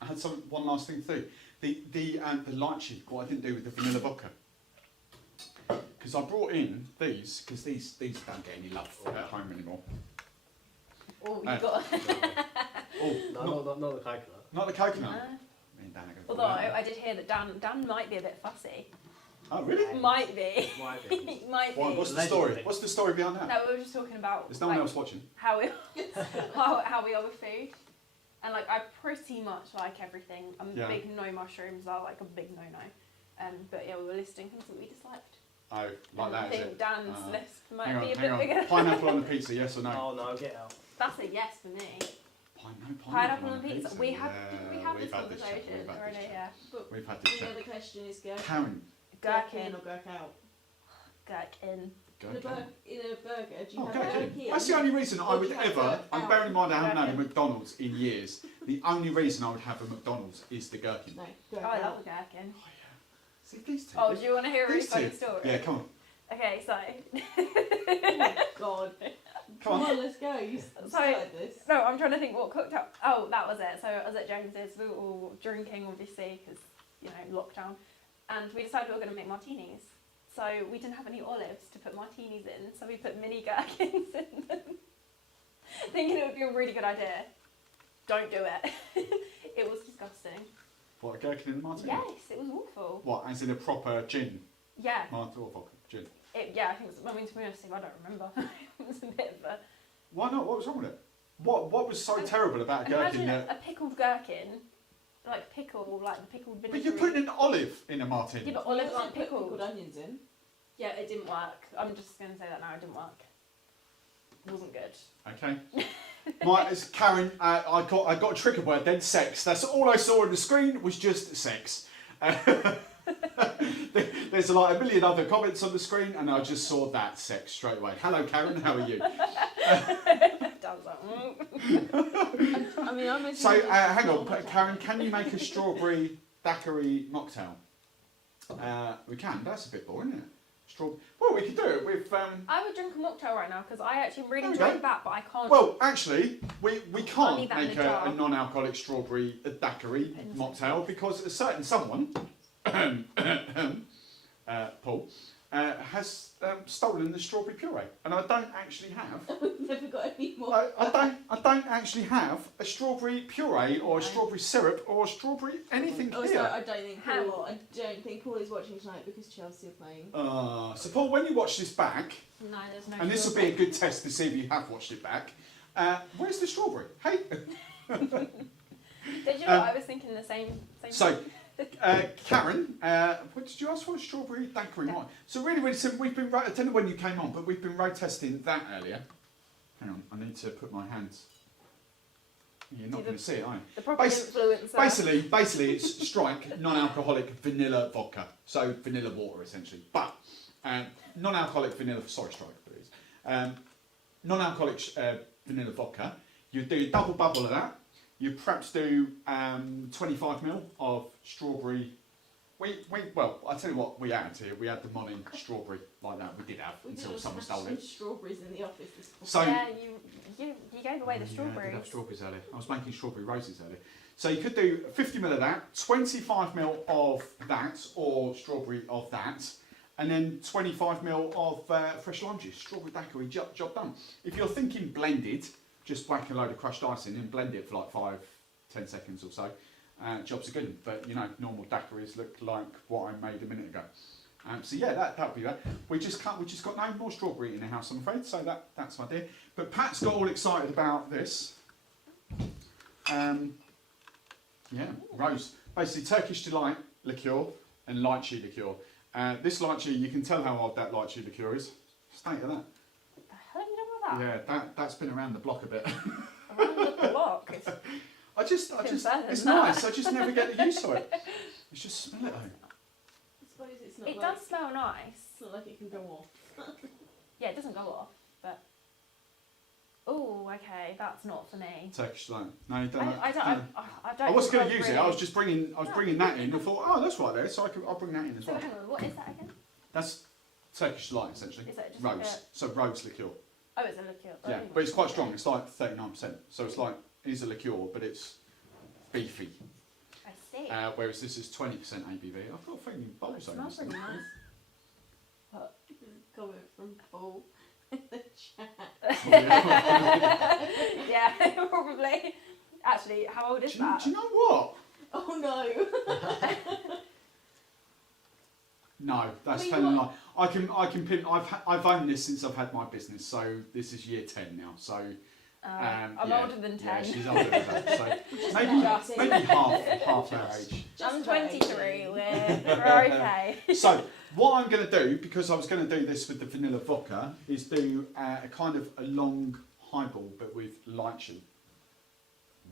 I had one last thing to do. The lychee, what I didn't do with the vanilla vodka. Because I brought in these, because these don't get any love at home anymore. Oh, you Uh, got. Oh, No, not the coconut. not the coconut. No. Me and Dan are going to Although I did hear that Dan might be a bit fussy. Oh, really? Might be. Might be. Might be. What's the Allegedly. story? What's the story behind that? No, we were just talking about There's no one like, else watching. how we how we are with food, and like I pretty much like everything. I'm Yeah. big no mushrooms are like a big no. But yeah, we were listing things that we disliked. Oh, like And that, I is think it? Dan's list might Hang be a on, bit bigger. Pineapple on the pizza, yes or no? Oh no, get out. That's a yes for me. Pineapple Pineapple on pizza. We have we have this we've had this chat, conversation we've had already. this chat. Yeah. But We've had this the chat. other question is gherkin. Karen, Gherkin. or gherk out? Gherkin. In a, gherkin. in a burger, do you Oh, have gherkin. gherkin? That's the only reason I Or do would you have ever, gherk and out? bearing in mind I haven't had a Gherkin. McDonald's in years, the only reason I would have a McDonald's is the gherkin. No, Oh, gherk I out. love a gherkin. Oh, yeah. See, these two. Oh, do you want to hear a really These funny two. story? Yeah, come on. Okay, so Oh my god. Come on. let's go. You So- started this. no, I'm trying to think what cooked up. Oh, that was it. So I was at James's. We were all drinking, obviously, because lockdown, and we decided we were going to make martinis. So we didn't have any olives to put martinis in, so we put mini gherkins in them, thinking it would be a really good idea. Don't do it. It was disgusting. What, a gherkin in the martini? Yes, it was awful. What, as in a proper gin? Yeah, Martini or vodka? Gin. yeah. I think it was. I mean, to be honest, I don't remember. It was a bit of a. Why not? What was wrong with it? What was so terrible about a gherkin Imagine that... a pickled gherkin, like the pickled vinegar. But you're putting an olive in a martini. Yeah, but You olives also aren't put pickled. onions in. Yeah, it didn't work. I'm just going to say that now. It didn't work. It wasn't good. Okay. It's Karen, I got a trigger word then, sex. That's all I saw on the screen was just sex. There's like a million other comments on the screen and I just saw that sex straight away. Hello Karen, how are you? Dan's like, I mean, I'm So assuming hang it's on, not Karen, can you make a strawberry daiquiri mocktail? We can, that's a bit boring, isn't it? Well, we could do it with... I would drink a mocktail right now because I actually really There we go. enjoyed that, but I can't. Well, actually, we can't need that in make a jar. a non-alcoholic strawberry daiquiri In a mocktail because a certain someone, Paul, has stolen the strawberry puree, and I don't actually have. Never got any more. I don't actually have a strawberry puree or a strawberry syrup or a strawberry anything Oh, here. sorry, I don't think How? Paul. I don't think Paul is watching tonight because Chelsea are playing. So Paul, when you watch this back, No, there's no. and this will be a good test to see if you have watched it back, where's the strawberry? Hey. Did you know what I was thinking the same So, thing? Karen, what did you ask for? A strawberry daiquiri wine. So really simple. We've been, I don't know when you came on, but we've been road testing that earlier. Hang on, I need to put my hands. You're not going to see it, are you? The proper influencer. Basically, it's strike non-alcoholic vanilla vodka. So vanilla water, essentially. But non-alcoholic vanilla, sorry, strike, but it is. Non-alcoholic vanilla vodka. You do a double bubble of that. You perhaps do 25ml of strawberry. Well, I tell you what we had here. We had the Monin strawberry like that. We did have until someone stole it. Strawberries in the office this morning. So yeah, you gave away the Yeah, I strawberries. did have strawberries earlier. I was making strawberry roses earlier. So you could do 50ml of that, 25ml of that, or strawberry of that, and then 25ml of fresh lime juice, strawberry daiquiri, job done. If you're thinking blended, just whack a load of crushed ice in and blend it for like 5-10 seconds or so. Jobs are good, but you know, normal daiquiris look like what I made a minute ago. So yeah, that would be that. We just got no more strawberry in the house, I'm afraid. So that's my idea. But Pat's got all excited about this. Yeah, rose. Basically, Turkish delight liqueur and lychee liqueur. This lychee, you can tell how old that lychee liqueur is. State of that. What the hell are you doing with that? Yeah, that's been around the block a bit. Around the block. I just, better it's than nice. that. I just never get the use of it. It's just smell it though. I suppose it's not It like, does smell nice. it's not like it can go off. Yeah, it doesn't go off, but. Oh, okay, that's not for me. Turkish delight. No, you don't. I don't. I wasn't going to think use I've it. I was really- just bringing that in. I thought, oh, that's right there. So I'll bring that in as So well. hang on, what is that again? That's Turkish delight essentially. Is that just Rose. like a? So rose liqueur. Oh, it's a liqueur. Yeah, but it's quite strong. It's like 39%. So it's like it is a liqueur, but it's beefy. I see. Whereas this is 20% ABV. I've got a feeling Oh, it bubbles on smells this. really nice. But comment from Paul in the chat. Yeah, probably. Actually, how old is Do that? you know what? Oh no. No, that's I mean, telling a lie. I can pin. I've owned this since I've had my business, so this is year 10 now. So I'm yeah, older than 10. Yeah, she's older than that. So Just maybe half our age. I'm about 23. 18. We're okay. So what I'm going to do, because I was going to do this with the vanilla vodka, is do a kind of a long highball, but with lychee.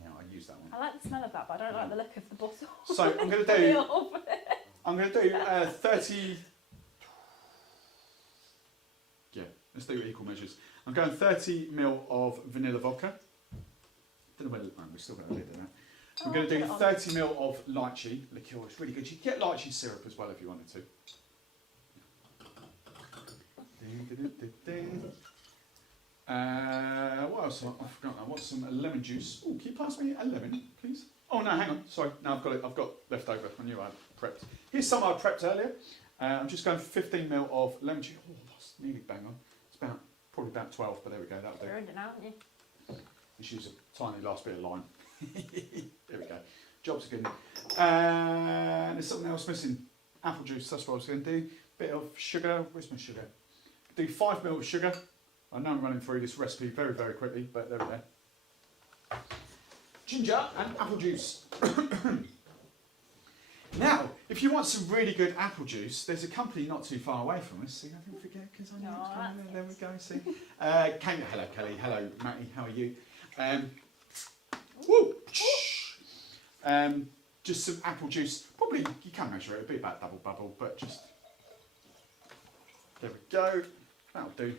Yeah, I use that one. I like the smell of that, but I don't like the look of the bottle. So I'm going to do. I'm going to do 30. Yeah, let's do equal measures. I'm going 30ml of vanilla vodka. Don't know whether we're still going to lid that. I'm going to do 30ml of lychee liqueur. It's really good. You can get lychee syrup as well if you wanted to. What else? I forgot. I want some lemon juice. Oh, can you pass me a lemon, please? Oh no, hang on. Sorry, no, I've got it. I've got leftover. I knew I had prepped. Here's some I prepped earlier. I'm just going for 15ml of lemon juice. Oh, that's nearly bang on. It's probably about 12, but there we go. That'll do. You're in it now, aren't you? Just use a tiny last bit of lime. There we go. Job's good. There's something else missing. Apple juice. That's what I was going to do. Bit of sugar. Where's my sugar? Do 5ml of sugar. I know I'm running through this recipe very, very quickly, but there we go. Ginger and apple juice. Now, if you want some really good apple juice, there's a company not too far away from us. See, I didn't forget because I know it's coming. There we go. See, hello Kelly, hello Matty, how are you? Woo! Just some apple juice. Probably you can measure it. It'll be about double bubble, but just there we go. That'll do.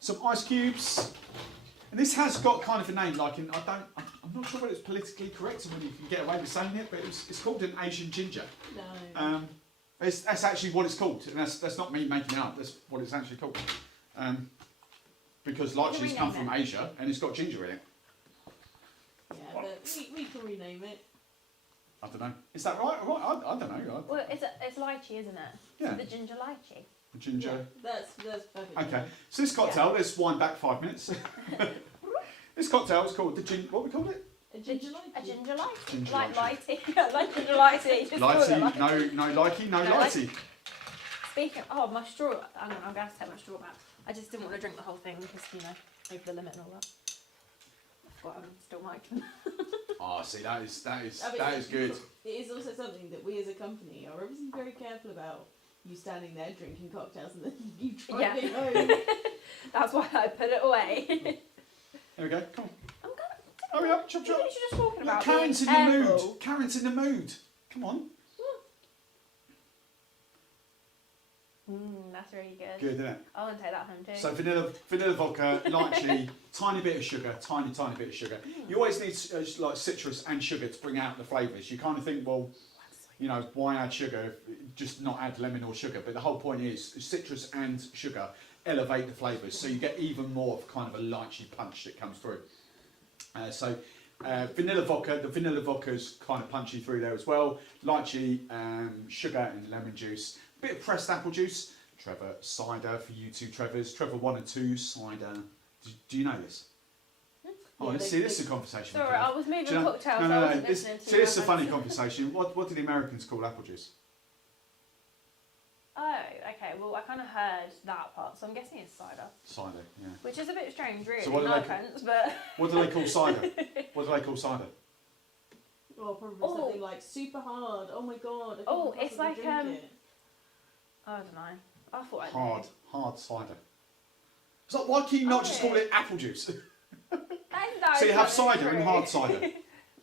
Some ice cubes. And this has got kind of a name, like I'm not sure whether it's politically correct and whether you can get away with saying it, but it's called an Asian ginger. No. That's actually what it's called, and that's not me making it up. That's what it's actually called. Because lychees come from Asia, and it's got ginger in it. Yeah, but we can rename it. I don't know. Is that right? I don't know. Well, it's lychee, isn't it? Yeah. The ginger lychee. The ginger. Yeah, that's perfect. Okay. So this cocktail, let's wind back 5 minutes. This cocktail is called the ginger. What we called it? A ginger lychee. A ginger lychee. Ginger Like lychee. lighty. Like ginger lychee. Just call it Lychee. like- No likey. No No lighty. Speaking of, my straw. Hang on, I'm going to take my straw back. I just didn't want to drink the whole thing because, you know, over the limit and all that. I forgot I'm still mic'd. Oh, see, that is I mean, good. It is also something that we as a company are obviously very careful about. You standing there drinking cocktails and then you driving home. That's why I put it away. There we go. Come on. I'm Hurry up, chop chop. What are you just talking about? Karen's in being the mood. careful? Karen's in the mood. Come on. That's really good. Good, isn't it? I want to take that home too. So vanilla vodka, lychee, tiny bit of sugar, tiny bit of sugar. You always need like citrus and sugar to bring out the flavours. You kind of think, well, you know, why add sugar? Just not add lemon or sugar. But the whole point is citrus and sugar elevate the flavours, so you get even more of kind of a lychee punch that comes through. Vanilla vodka, the vanilla vodka's kind of punchy through there as well. Lychee, sugar and lemon juice. A bit of pressed apple juice. Trevor, cider for you two Trevors. Trevor 1 and 2, cider. Do you know this? Oh, Yeah, let's see, this is a conversation. we Sorry, can have. I was moving Do you know- cocktails. No, I no, no. wasn't This, listening to see, this is a you. funny conversation. What do the Americans call apple juice? Oh, okay. Well, I kind of heard that part, so I'm guessing it's cider. Cider, yeah. Which is a bit strange, really. So what do no they- offence, but What do they call cider? What do they call cider? Or probably Oh. something like super hard. Oh my god. I Oh, couldn't it's possibly like, drink it. I don't know. I thought I knew. Hard cider. It's like, why can you not just Oh. call it apple juice? That So you is have probably cider and true. hard cider.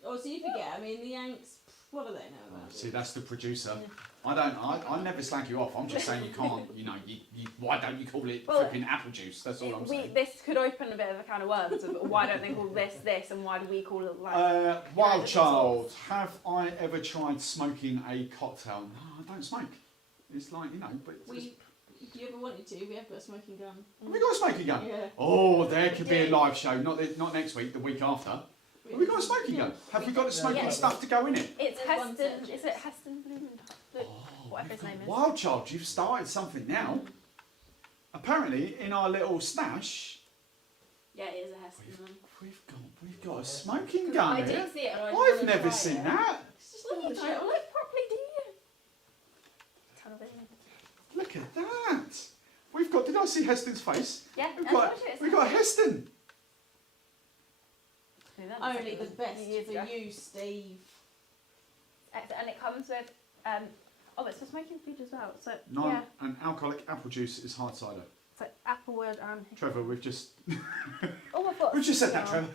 Oh, so you forget. I mean, the Yanks. What do they know about See, it? that's the producer. I never slag you off. I'm just saying you can't, you know, why don't you call it Well, flipping apple juice? That's all I'm saying. This could open a bit of a can of worms of why don't they call this and why do we call it like... Wild different child, have I ever tried smoking a cocktail? No, I don't smoke. It's like, you know, but If you ever wanted to, we have got a smoking gun. have we got a smoking gun? Yeah. Oh, there could be a live show. Not next week, the week after. Have we got a smoking gun? Have we got the smoking Yeah. stuff to go in it? It's There's one Heston... section. Is it Heston Bloom? Whatever his name is. Wild child, you've started something now. Apparently, in our little stash, Yeah, it is a Heston one. we've got a smoking gun I here. did see it. And I I've wanted never to try seen it. that. It's just a little title. Look properly, do you? Television. Look at that. We've got. Did I see Heston's face? Yeah, We've I got. told you it's We've got Heston. Only the best years for ago. you, Steve. And it comes with it's for smoking food as well. So Non yeah, and alcoholic apple juice is hard cider. so applewood and Trevor, we've just I thought we've just said that, Trevor.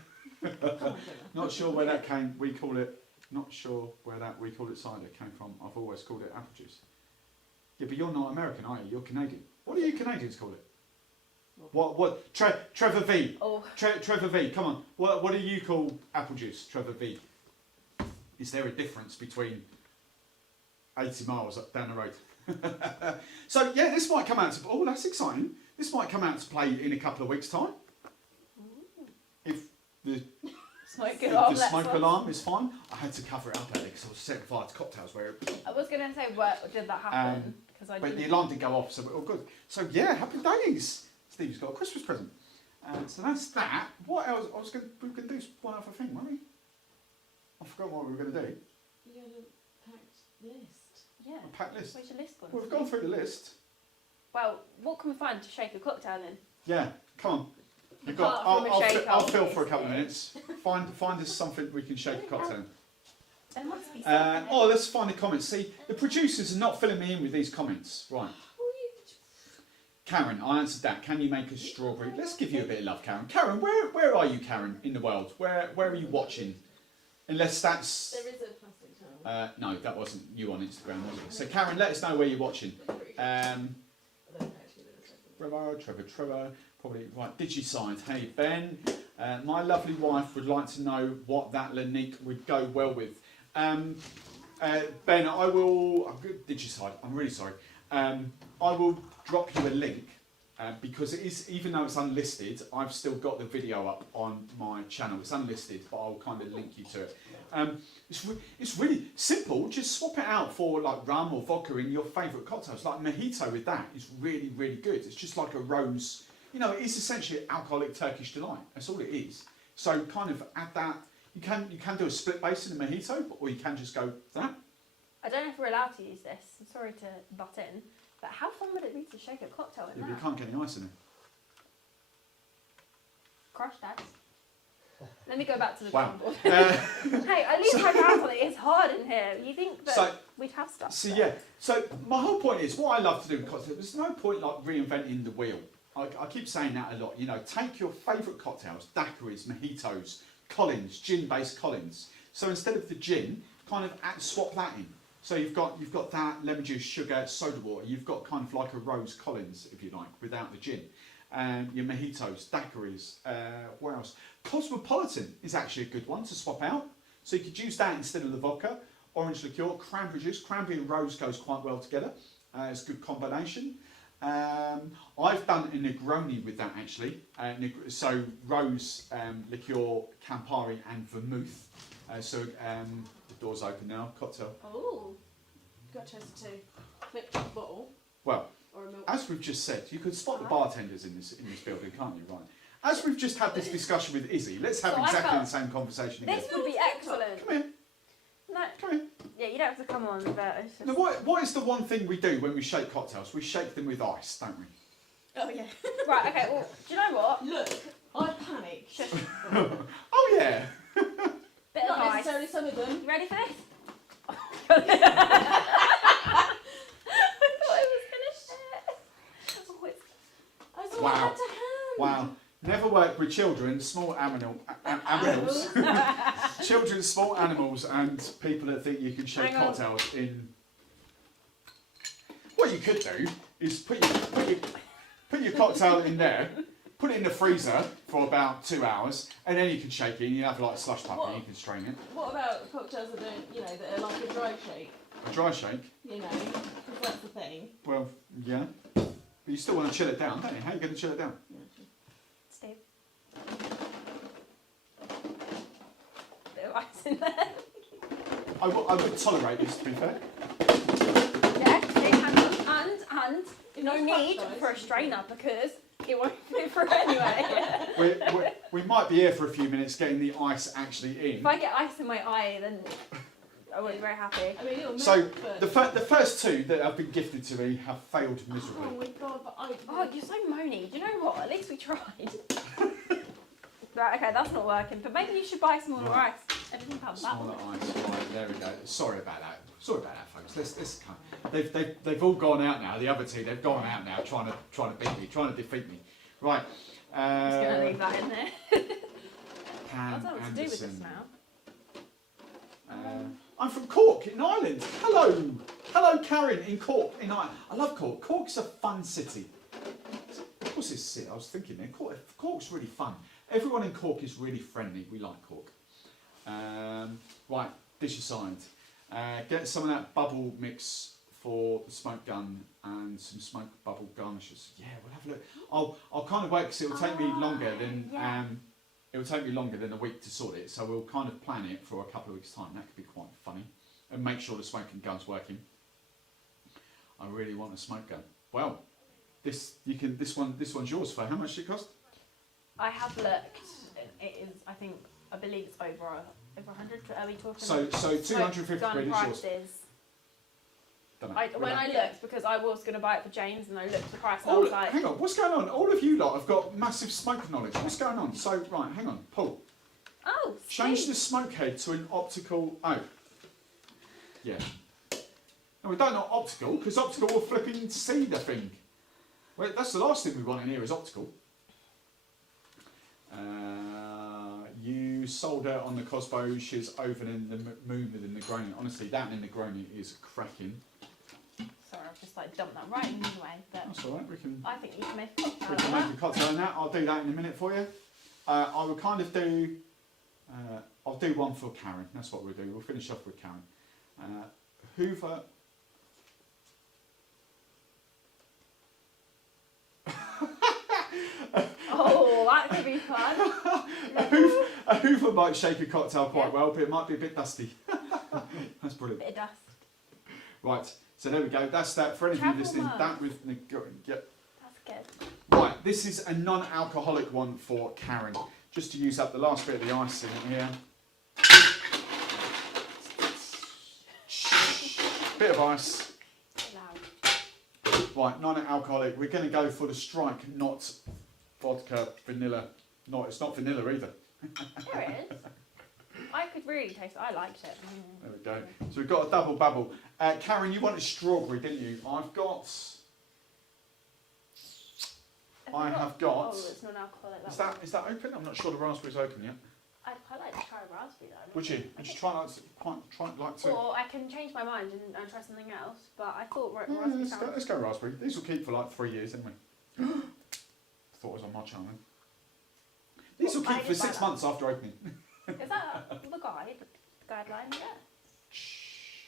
Come on, Trevor. Not sure where that came. We call it. Not sure where that we call it cider came from. I've always called it apple juice. Yeah, but you're not American, are you? You're Canadian. What do you Canadians call it? What? Trevor V. Oh, Trevor V. Come on. What do you call apple juice, Trevor V? Is there a difference between 80 miles up down the road? So yeah, this might come out to. Oh, that's exciting. This might come out to play in a couple of weeks' time. If the smoke If alarm. the smoke alarm is fine. I had to cover it up early because I was setting fire to cocktails where. I was gonna say, what did that happen? Because I But the didn't. alarm did go off, so we're all good. So yeah, happy days. Steve's got a Christmas present. So that's that. What else? We were going to do one other thing, weren't we? I forgot what we were going to do. You got a packed list. Yeah. A packed list. Where's your list gone? Well, we've gone through the list. Well, what can we find to shake a cocktail in? Yeah, come on. We've got. Apart from a shaker, I'll fill for a couple of obviously. minutes. Find us something we can shake a cocktail in. There must be something. Let's find the comments. See, the producers are not filling me in with these comments. Right. Karen, I answered that. Can you make a strawberry? Let's give you a bit of love, Karen. Karen, where are you, Karen, in the world? Where are you watching? Unless that's... There is a plastic towel. no, that wasn't you on Instagram, was it? So, Karen, let us know where you're watching. I don't actually know. Trevor, probably right. Digicide. Hey, Ben, my lovely wife would like to know what that Lanique would go well with. Ben, I will... Digicide, I'm really sorry. I will drop you a link because it is, even though it's unlisted, I've still got the video up on my channel. It's unlisted, but I'll kind of link you to it. It's really simple. Just swap it out for like rum or vodka in your favourite cocktails. Like mojito with that is really, really good. It's just like a rose. You know, it's essentially alcoholic Turkish delight. That's all it is. So kind of add that. You can do a split base in a mojito, or you can just go that. I don't know if we're allowed to use this. I'm sorry to butt in, but how fun would it be to shake a cocktail in Yeah, but that? you can't get any ice in it. Crush that. Let me go back to the Wow. drawing board. Hey, at least my hands on it. It's hard in here. You think that So- we'd have stuff? So but- yeah, so my whole point is, what I love to do in cocktails, there's no point like reinventing the wheel. I keep saying that a lot. You know, take your favourite cocktails, daiquiris, mojitos, Collins, gin-based Collins. So instead of the gin, kind of swap that in. So you've got that, lemon juice, sugar, soda water. You've got kind of like a Rose Collins, if you like, without the gin. Your mojitos, daiquiris, what else? Cosmopolitan is actually a good one to swap out. So you could use that instead of the vodka. Orange liqueur, cranberry juice. Cranberry and rose goes quite well together. It's a good combination. I've done a Negroni with that actually. So rose, liqueur, Campari and vermouth. The door's open now, cocktail. Oh, got a toast too. Flip the bottle. Well, or a milk. as we've just said, you could spot the bartenders in this building, can't you? Right. As we've just had this discussion with Izzy, let's have So I exactly felt the same conversation again. This would be excellent. Come here, No, come here. yeah, you don't have to come on, but it's just... Now, what is the one thing we do when we shake cocktails? We shake them with ice, don't we? Oh yeah. Right, okay, well, do you know what? Look, I panicked. Oh yeah. Bit of Not ice. necessarily some of them. You ready for this? I thought I was finished. Oh, it's... That's all Wow. I had to hand. Wow. Never work with children, small animals. Children, small animals, and people that think you can shake Hang on. cocktails in. What you could do is put your cocktail in there, put it in the freezer for about 2 hours, and then you can shake it. And you have like a slush puppy, What? you can strain it. What about cocktails that don't, that are like a dry shake? A dry shake. Because that's the thing. Well, yeah. But you still want to chill it down, don't you? How are you going to chill it down? Steve. Bit of ice in there. I would tolerate this, to be fair. Yeah, Steve, and no It's need crushed ice. for a strainer because it won't fit through anyway. We might be here for a few minutes getting the ice actually in. If I get ice in my eye, then I won't be very happy. I mean, it'll melt, So but... the first two that have been gifted to me have failed miserably. Oh my god, but I... Oh, you're so moany. Do you know what? At least we tried. Right, okay, that's not working. But maybe you should buy smaller Right. ice. I didn't think about that Smaller one. ice, right, there we go. Sorry about that, folks. Let's they've all gone out now. The other two, they've gone out now, trying to beat me, trying to defeat me. Right. I'm just gonna leave that in there. I Pam don't know what to do with this Anderson. now. I'm from Cork in Ireland. Hello, Karen in Cork in Ireland. I love Cork. Cork's a fun city. What's this city? I was thinking there. Cork's really fun. Everyone in Cork is really friendly. We like Cork. Right, dish aside. Get some of that bubble mix for the smoke gun and some smoke bubble garnishes. Yeah, we'll have a look. I'll kind of wait because it will take me longer than yeah. it will take me longer than a week to sort it. So we'll kind of plan it for a couple of weeks' time. That could be quite funny, and make sure the smoking gun's working. I really want a smoke gun. Well, this one's yours. For how much did it cost? I have looked. It is, I believe it's over 100. Are we talking? So 250 gun quid is yours. prices. Don't know. When I looked, because I was going to buy it for James, and I looked at the price, and I All, was like, hang on, what's going on? All of you lot have got massive smoke knowledge. What's going on? So, right, hang on, Paul. oh, Change Steve. the smoke head to an optical. Oh. Yeah. No, we don't know optical, because optical will flipping see the thing. Well, that's the last thing we want in here is optical. You sold her on the Cosbo. She's over in the moon with the Negroni. Honestly, that in the Negroni is cracking. Sorry, I've just like dumped that right in the way. But That's all right. We can I think you can make a cocktail we out can of make a cocktail on that. I'll do that in a minute for you. I will kind of do. I'll do one for Karen. That's what we'll do. We'll finish off with Karen. Hoover. Oh, that could be fun. A Hoover might shake a cocktail quite well, but it might be a bit dusty. That's brilliant. Bit of dust. Right, so there we go. That's that. For any of you Travel listening, mug. that with yep. That's good. Right, this is a non-alcoholic one for Karen. Just to use up the last bit of the ice in here. Bit of ice. Loud. Right, non-alcoholic. We're going to go for the strike, not vodka, vanilla. No, it's not vanilla either. There it is. I could really taste it. I liked it. There we go. So we've got a double bubble. Karen, you wanted strawberry, didn't you? I have got. Oh, it's non-alcoholic. Is that open? I'm not sure the raspberry's open yet. I'd quite like to try a raspberry though. Would you? Would you try like to? Or I can change my mind and try something else. But I thought Yeah, raspberry let's sounds. go raspberry. These will keep for like 3 years, anyway. Thought it was on my channel. These will keep for 6 months after opening. Is that the guideline? Yeah.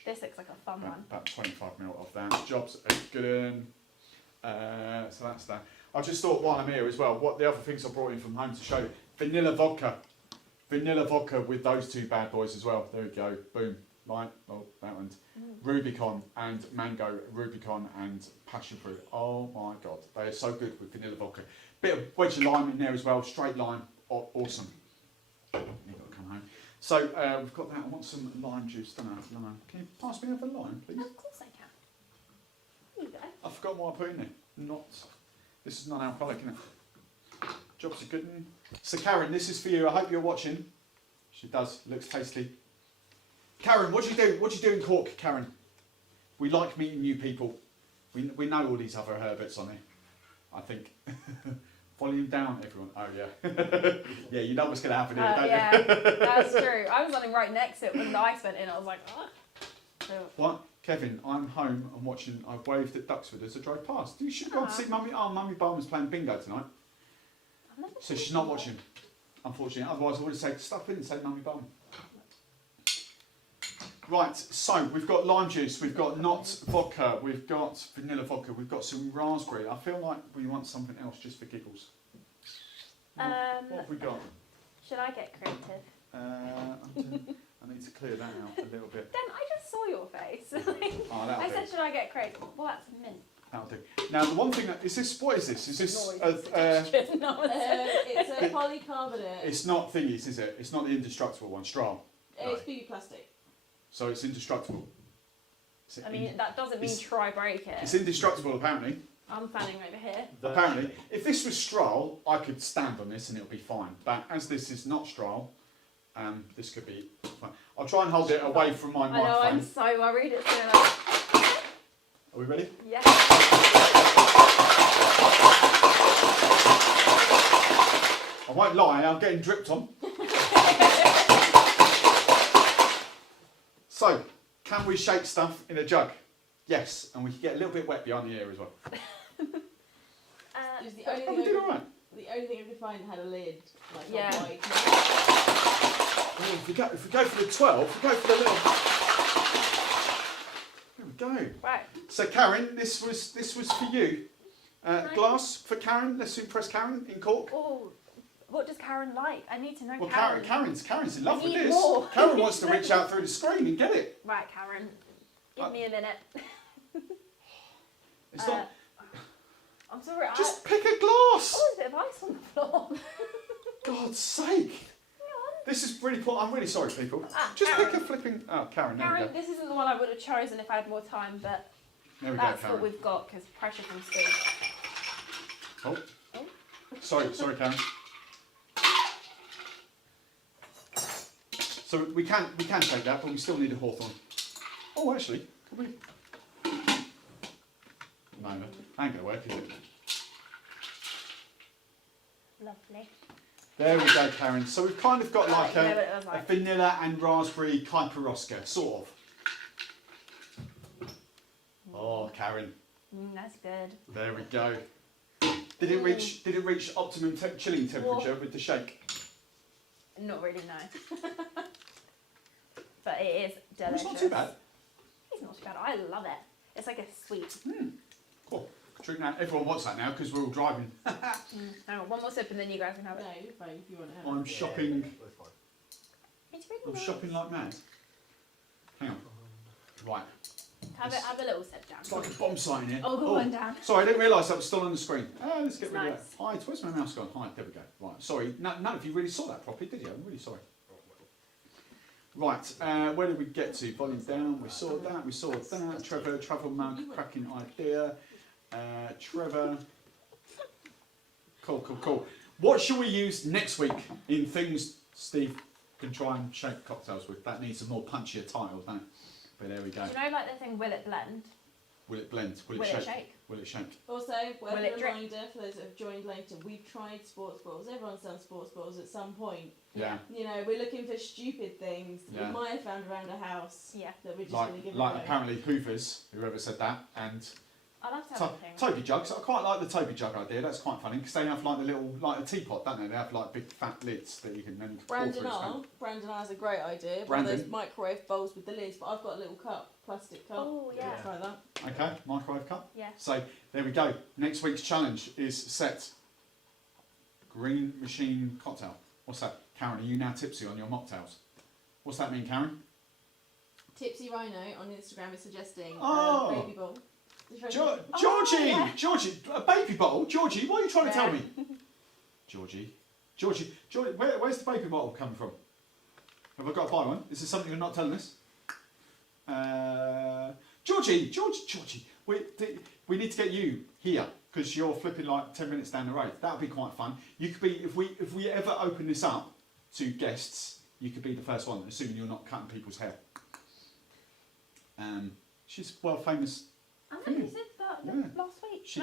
This looks like a fun one. About 25ml of that. Jobs are good in. So that's that. I just thought while I'm here as well, what the other things I brought in from home to show you. Vanilla vodka. Vanilla vodka with those two bad boys as well. There we go. Boom. Right. Oh, that one's. Rubicon and mango, Rubicon and passion fruit. Oh my god, they are so good with vanilla vodka. Bit of wedge of lime in there as well, straight lime, awesome. You've got to come home. So we've got that. I want some lime juice, don't I? Lime. Can you pass me over lime, please? Of course I can. Here you go. I forgot what I put in there. This is non-alcoholic, isn't it? Jobs are good. So Karen, this is for you. I hope you're watching. She does. Looks tasty. Karen, what do you do? What do you do in Cork, Karen? We like meeting new people. We know all these other Herberts on here, I think. Volume down, everyone. Oh yeah. Yeah, you know what's going to happen here, don't Yeah, you? that's true. I was running right next to it when the ice went in. I was like, oh. So, What? Kevin, I'm home and watching. I waved at Duxford as I drove past. You should go and see Mummy. Oh, Mummy Barman's playing bingo tonight. I've never So seen she's not that. watching, unfortunately. Otherwise, I would have said, stuff in and say Mummy Barman. Right, so we've got lime juice, we've got not vodka, we've got vanilla vodka, we've got some raspberry. I feel like we want something else just for giggles. What have we got? Should I get creative? I need to clear that out a little bit. Dan, I just saw your face. Oh, that'll I do. said, should I get creative? Well, that's mint. That'll do. Now, the one thing that is this. What is this? Is this? No, It's a polycarbonate. It's not thingies, is it? It's not the indestructible one. Straw. It's BB plastic. So it's indestructible. I mean, that doesn't mean try break it. It's indestructible, apparently. I'm fanning over here. Apparently, if this was straw, I could stand on this and it'll be fine. But as this is not straw, this could be fine. I'll try and hold it away from my I know, microphone. I'm so worried it's going to... Are we ready? Yeah. I won't lie, I'm getting dripped on. So, can we shake stuff in a jug? Yes, and we can get a little bit wet behind the ear as well. It was the Oh, only we thing. did alright. The only thing I could find had a lid. Like Yeah. not wide. Oh, if we go for the 12, if we go for the little... There we go. Right. So Karen, this was for you. Glass for Karen. Let's impress Karen in Cork. Oh, what does Karen like? I need to know Well, Karen. Karen's in love I with need this. more. Karen wants to reach out through the screen and get it. Right, Karen. Give me a minute. It's not. I'm sorry. Just pick a glass. Oh, there's a bit of ice on the floor. God's sake. This is really poor. I'm really sorry, people. Just Karen. pick a flipping. Oh, Karen. There we Karen, go. this isn't the one I would have chosen if I had more time, but There we go, that's Karen. what we've got because pressure from Steve. Oh. Sorry, Karen. So we can take that, but we still need a hawthorn. Oh, actually, could we? No, that ain't gonna work, is it? Lovely. There we go, Karen. So we've kind of got like you know what it a was like. vanilla and raspberry Kaiperoska, sort of. Oh, Karen. That's good. There we go. Did it reach optimum chilling temperature with the shake? Not really, no. But it is Oh, delicious. it's not too bad. It's not too bad. I love it. It's like a sweet. Cool. Drink that. Everyone wants that now because we're all driving. Hang on, one more sip and then you guys can have it. No, you're fine if you want to have I'm it. shopping. That's fine. It's really I'm nice. shopping like mad. Hang on. Right. Have a little sip, Dan. It's like a bomb sight in here. Oh, go on, Dan. Sorry, I didn't realise that was still on the screen. Let's get It's rid of nice. that. Hide. Where's my mouse gone? Hide. There we go. Right. Sorry. None of you really saw that properly, did you? I'm really sorry. Right. Where did we get to? Volume down. We saw that. We saw that. Trevor. Travel mug. Cracking idea. Trevor. Cool. What shall we use next week in things Steve can try and shake cocktails with? That needs a more punchier title, don't it? But there we go. Do you know like the thing Will It Blend? Will it blend? Will Will it it shake? shake? Will it shake? Also, Will word it of drip? reminder for those that have joined later, we've tried sports bottles. Everyone's done sports bottles at some point. Yeah. You know, we're looking for stupid things Yeah. we might have found around a house Yeah. that we're just going to give Like away. apparently Hoovers, whoever said that, and I love to have a thing. Toby jugs. I quite like the Toby jug idea. That's quite funny because they have like the little, like a teapot, don't they? They have like big fat lids that you can then pour through. Brandon has a great idea. One Brandon? of those microwave bowls with the lids, but I've got a little cup, plastic cup. Oh yeah. Try that. Okay, microwave cup. Yeah. So there we go. Next week's challenge is set. Green machine cocktail. What's that? Karen, are you now tipsy on your mocktails? What's that mean, Karen? Tipsy Rhino on Instagram is suggesting Oh. baby bowl. Georgie! yeah. Georgie! A baby bottle? Georgie, what are you trying to tell Yeah. me? Georgie, where's the baby bottle coming from? Have I got to buy one? Is this something you're not telling us? Georgie, we need to get you here because you're flipping like 10 minutes down the road. That would be quite fun. You could be, if we ever open this up to guests, you could be the first one, assuming you're not cutting people's hair. She's world famous. I know you said that last week. She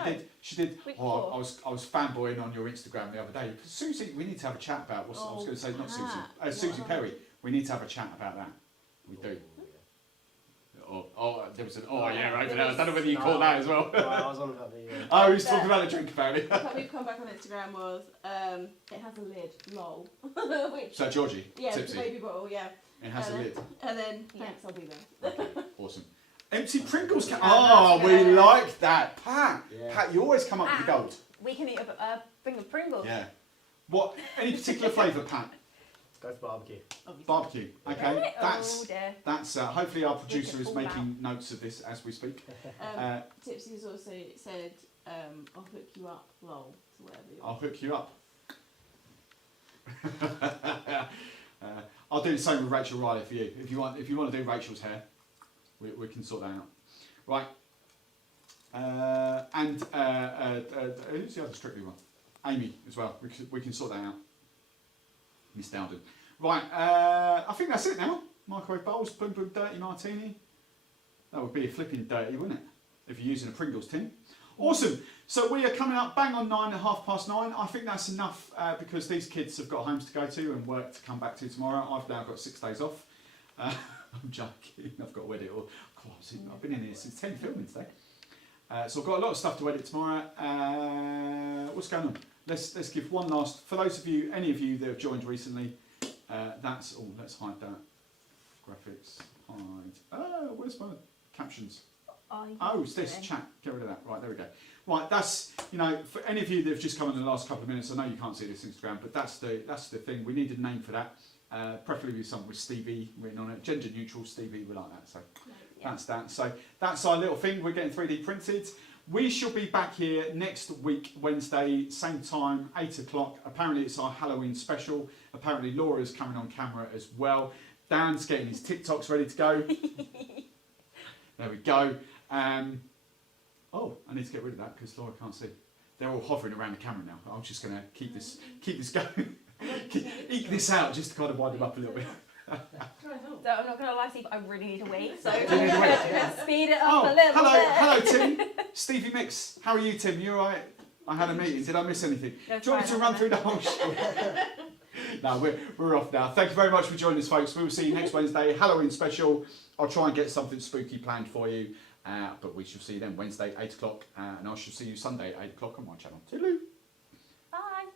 did. Week Oh, before. I was fanboying on your Instagram the other day. Susie, we need to have a chat about what's. I was going to say not Pat. Susie. Susie What? Perry. We need to have a chat about that. We do. There was an yeah right. I don't know whether you caught that as well. I was on about the. Oh, he's talking about the drink apparently. What we've come back on Instagram was it has a lid, lol. Which, So Georgie, yeah, it's a tipsy. baby bottle, yeah. It has a lid. And then Yeah. thanks, I'll be there. Okay, awesome. Empty Pringles can. Yeah, Oh, that's we good. like that, Pat. Yeah. Pat, you always come up with the gold. We can eat a thing of Pringles. Yeah. What? Any particular flavour, Pat? Let's go for barbecue. Obviously. Barbecue. Okay. Really? That's. Oh dear. That's hopefully our producer could is fall making notes of this as we speak. Tipsy has also said, I'll hook you up, lol, to whatever you I'll want. hook you up. I'll do the same with Rachel Riley for you. If you want to do Rachel's hair, we can sort that out. Right. Who's the other Strictly one? Amy as well. We can sort that out. Miss Dowden. Right. I think that's it now. Microwave bowls, boom boom, dirty martini. That would be a flipping dirty, wouldn't it? If you're using a Pringles tin. Awesome. So we are coming up bang on 9 at 9:30. I think that's enough because these kids have got homes to go to and work to come back to tomorrow. I've now got 6 days off. I'm joking. I've got to edit all. God, I've been in here since 10 filming today. So I've got a lot of stuff to edit tomorrow. What's going on? Let's give one last. For those of you, any of you that have joined recently, that's all. Let's hide that. Graphics. Hide. Oh, where's my captions? Oh, it's this chat. Get rid of that. Right, there we go. Right, that's, for any of you that have just come in the last couple of minutes, I know you can't see this Instagram, but that's the thing. We need a name for that. Preferably something with Stevie written on it. Gender neutral Stevie, we like that. So that's that. So that's our little thing. We're getting 3D printed. We shall be back here next week, Wednesday, same time, 8 o'clock. Apparently it's our Halloween special. Apparently Laura's coming on camera as well. Dan's getting his TikToks ready to go. There we go. I need to get rid of that because Laura can't see. They're all hovering around the camera now. I'm just going to keep this going. Eke this out just to kind of wind them up a little bit. So I'm not going to lie, Steve, I really need to wait. So Do you need to wait? speed it up a little bit. Hello Tim. Stevie Mix. How are you, Tim? You alright? I had a meeting. Did I miss anything? No, Do you want me to run through the whole show? No, we're off now. Thank you very much for joining us, folks. We will see you next Wednesday, Halloween special. I'll try and get something spooky planned for you. But we shall see you then Wednesday, 8 o'clock. And I shall see you Sunday, 8 o'clock on my channel. Toodaloo.